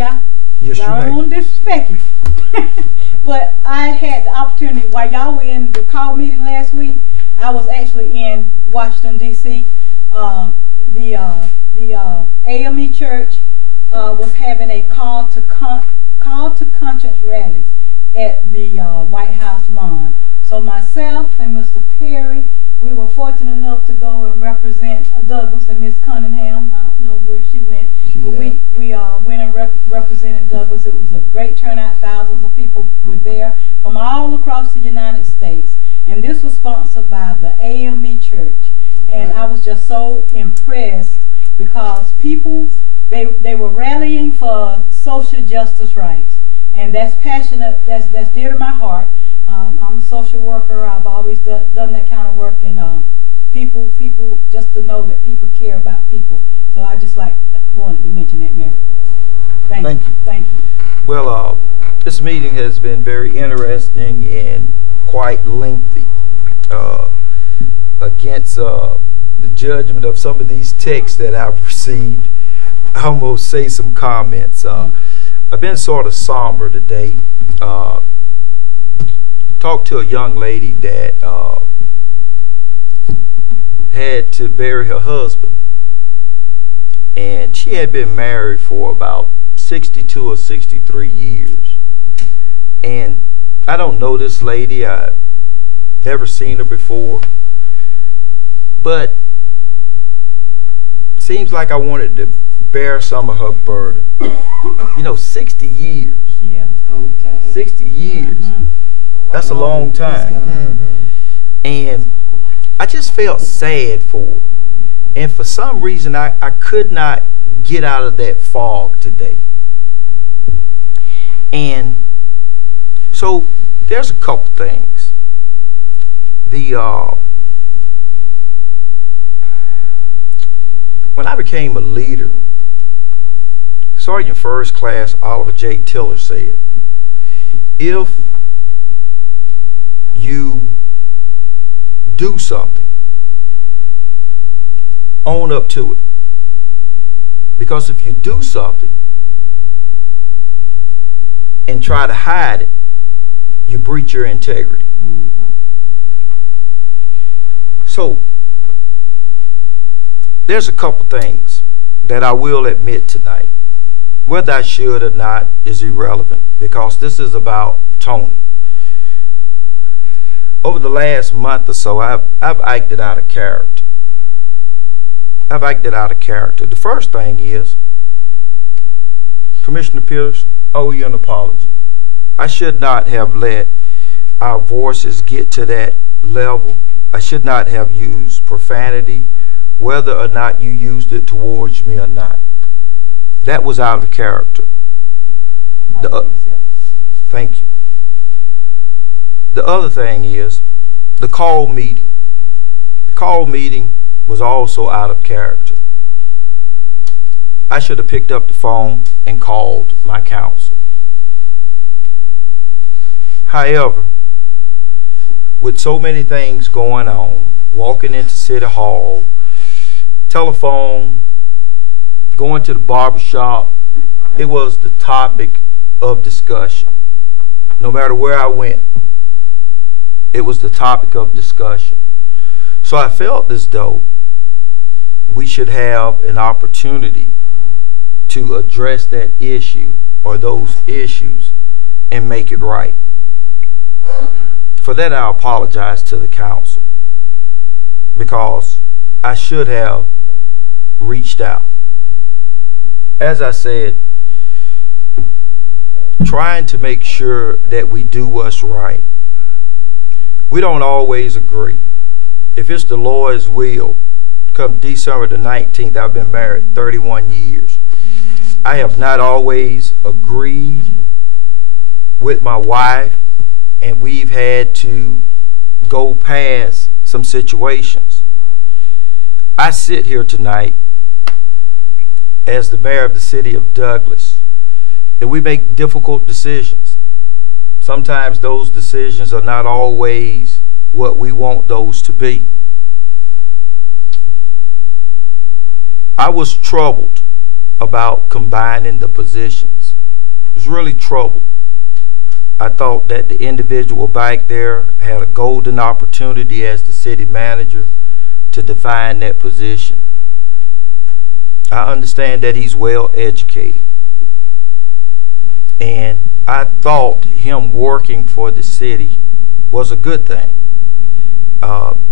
I? Yes, you I don't want to disrespect you. But I had the opportunity, while y'all were in the call meeting last week, I was actually in Washington, D.C. The AME Church was having a call to conscience rally at the White House lawn. So myself and Mr. Perry, we were fortunate enough to go and represent Douglas, and Miss Cunningham, I don't know where she went, but we went and represented Douglas. It was a great turnout. Thousands of people were there from all across the United States. And this was sponsored by the AME Church. And I was just so impressed because people, they were rallying for social justice rights. And that's passionate, that's dear to my heart. I'm a social worker. I've always done that kind of work, and people just to know that people care about people. So I just wanted to mention that, Mayor. Thank you. Thank you. Well, this meeting has been very interesting and quite lengthy. Against the judgment of some of these texts that I've received, I almost say some comments. I've been sort of somber today. Talked to a young lady that had to bury her husband, and she had been married for about 62 or 63 years. And I don't know this lady. I've never seen her before, but seems like I wanted to bear some of her burden. You know, 60 years. Yeah. 60 years. That's a long time. And I just felt sad for her. And for some reason, I could not get out of that fog today. And so there's a couple things. When I became a leader, Sergeant First Class Oliver J. Tiller said, if you do something, own up to it. Because if you do something and try to hide it, you breach your integrity. So there's a couple things that I will admit tonight. Whether I should or not is irrelevant, because this is about Tony. Over the last month or so, I've acted out of character. I've acted out of character. The first thing is, Commissioner Pierce, I owe you an apology. I should not have let our voices get to that level. I should not have used profanity, whether or not you used it towards me or not. That was out of character. Thank you. the other thing is the call meeting. The call meeting was also out of character. I should have picked up the phone and called my counsel. However, with so many things going on, walking into City Hall, telephone, going to the barbershop, it was the topic of discussion. No matter where I went, it was the topic of discussion. So I felt as though we should have an opportunity to address that issue or those issues and make it right. For that, I apologize to the council because I should have reached out. As I said, trying to make sure that we do what's right. We don't always agree. If it's the Lord's will, come December the 19th, I've been married 31 years. I have not always agreed with my wife, and we've had to go past some situations. I sit here tonight as the mayor of the city of Douglas, and we make difficult decisions. Sometimes those decisions are not always what we want those to be. I was troubled about combining the positions. I was really troubled. I thought that the individual back there had a golden opportunity as the city manager to define that position. I understand that he's well educated, and I thought him working for the city was a good thing.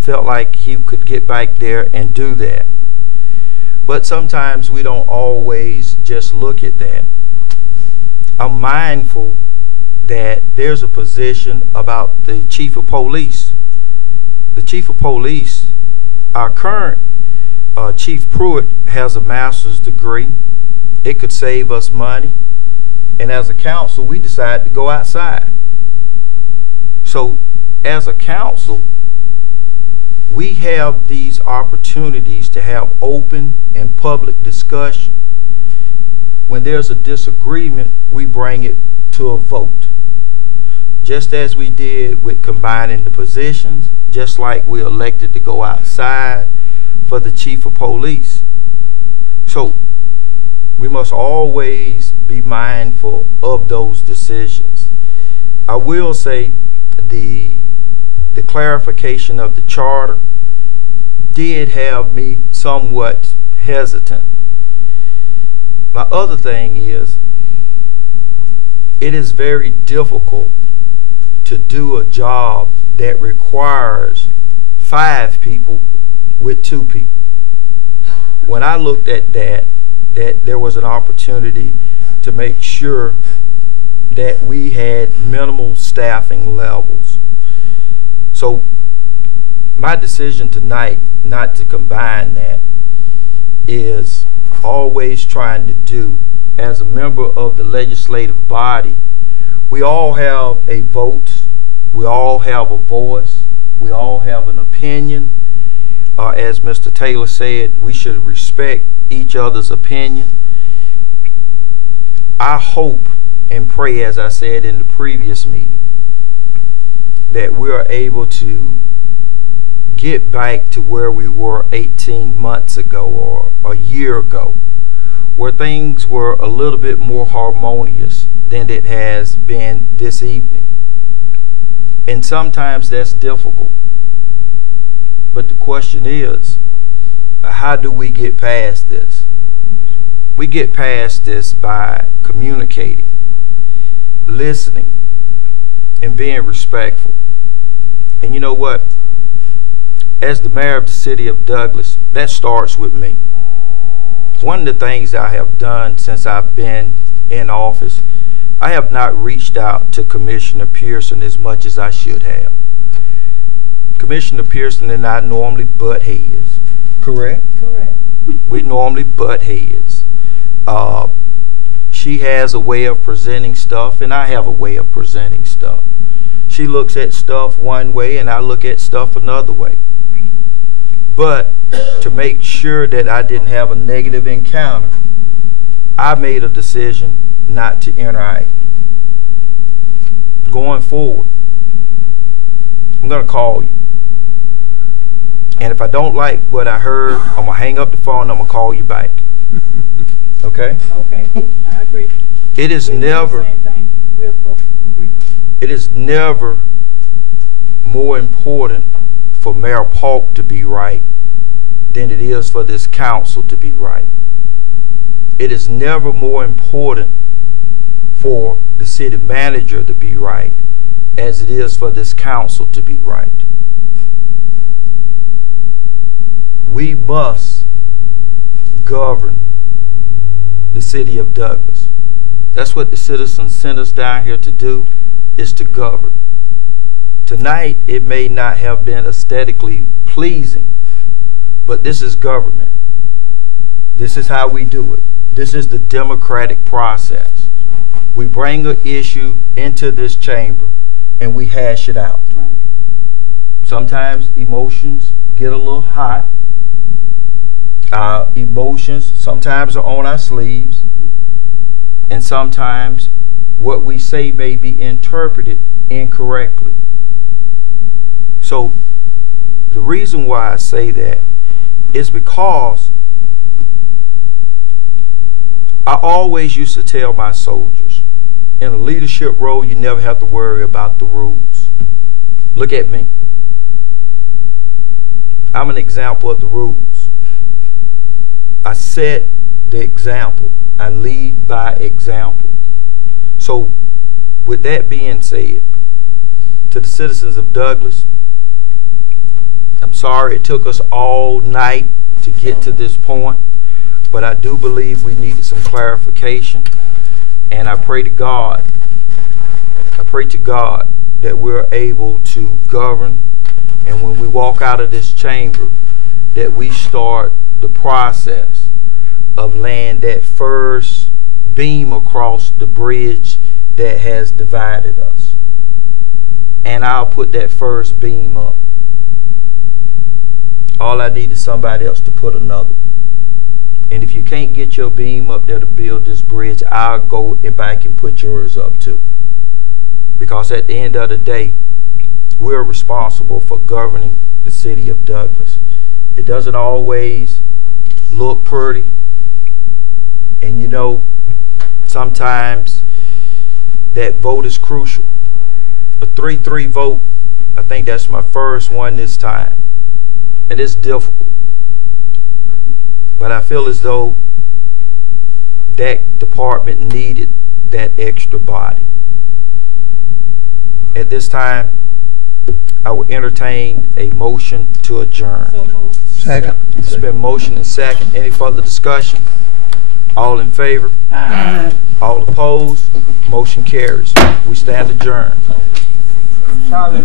Felt like he could get back there and do that. But sometimes we don't always just look at that. I'm mindful that there's a position about the chief of police. The chief of police, our current Chief Pruitt has a master's degree. It could save us money. And as a council, we decided to go outside. So as a council, we have these opportunities to have open and public discussion. When there's a disagreement, we bring it to a vote. Just as we did with combining the positions, just like we elected to go outside for the chief of police. So we must always be mindful of those decisions. I will say the clarification of the charter did have me somewhat hesitant. My other thing is, it is very difficult to do a job that requires 5 people with 2 people. When I looked at that there was an opportunity to make sure that we had minimal staffing levels. So my decision tonight not to combine that is always trying to do, as a member of the legislative body, we all have a vote, we all have a voice, we all have an opinion. As Mr. Taylor said, we should respect each other's opinion. I hope and pray, as I said in the previous meeting, that we are able to get back to where we were 18 months ago or a year ago, where things were a little bit more harmonious than it has been this evening. And sometimes that's difficult. But the question is, how do we get past this? We get past this by communicating, listening, and being respectful. And you know what? As the mayor of the city of Douglas, that starts with me. One of the things I have done since I've been in office, I have not reached out to Commissioner Pearson as much as I should have. Commissioner Pearson and I normally butt heads. Correct? Correct. We normally butt heads. She has a way of presenting stuff, and I have a way of presenting stuff. She looks at stuff one way and I look at stuff another way. But to make sure that I didn't have a negative encounter, I made a decision not to interact. Going forward, I'm going to call you. And if I don't like what I heard, I'm going to hang up the phone and I'm going to call you back. Okay? Okay, I agree. It is never, Same thing. We'll both agree. it is never more important for Mayor Polk to be right than it is for this council to be right. It is never more important for the city manager to be right as it is for this council to be right. We must govern the city of Douglas. That's what the citizens sent us down here to do, is to govern. Tonight, it may not have been aesthetically pleasing, but this is government. This is how we do it. This is the democratic process. We bring an issue into this chamber and we hash it out. Right. Sometimes emotions get a little hot. Our emotions sometimes are on our sleeves, and sometimes what we say may be interpreted incorrectly. So the reason why I say that is because I always used to tell my soldiers, in a leadership role, you never have to worry about the rules. Look at me. I'm an example of the rules. I set the example. I lead by example. So with that being said, to the citizens of Douglas, I'm sorry it took us all night to get to this point, but I do believe we needed some clarification, and I pray to God that we're able to govern, and when we walk out of this chamber, that we start the process of laying that first beam across the bridge that has divided us. And I'll put that first beam up. All I need is somebody else to put another. And if you can't get your beam up there to build this bridge, I'll go back and put yours up too. Because at the end of the day, we're responsible for governing the city of Douglas. It doesn't always look pretty. And you know, sometimes that vote is crucial. A 3-3 vote, I think that's my first one this time. And it's difficult. But I feel as though that department needed that extra body. At this time, I will entertain a motion to adjourn. So moved. Second. It's been motion and second. Any further discussion? All in favor? Aye. All opposed? Motion carries. We stand adjourned. Charlotte.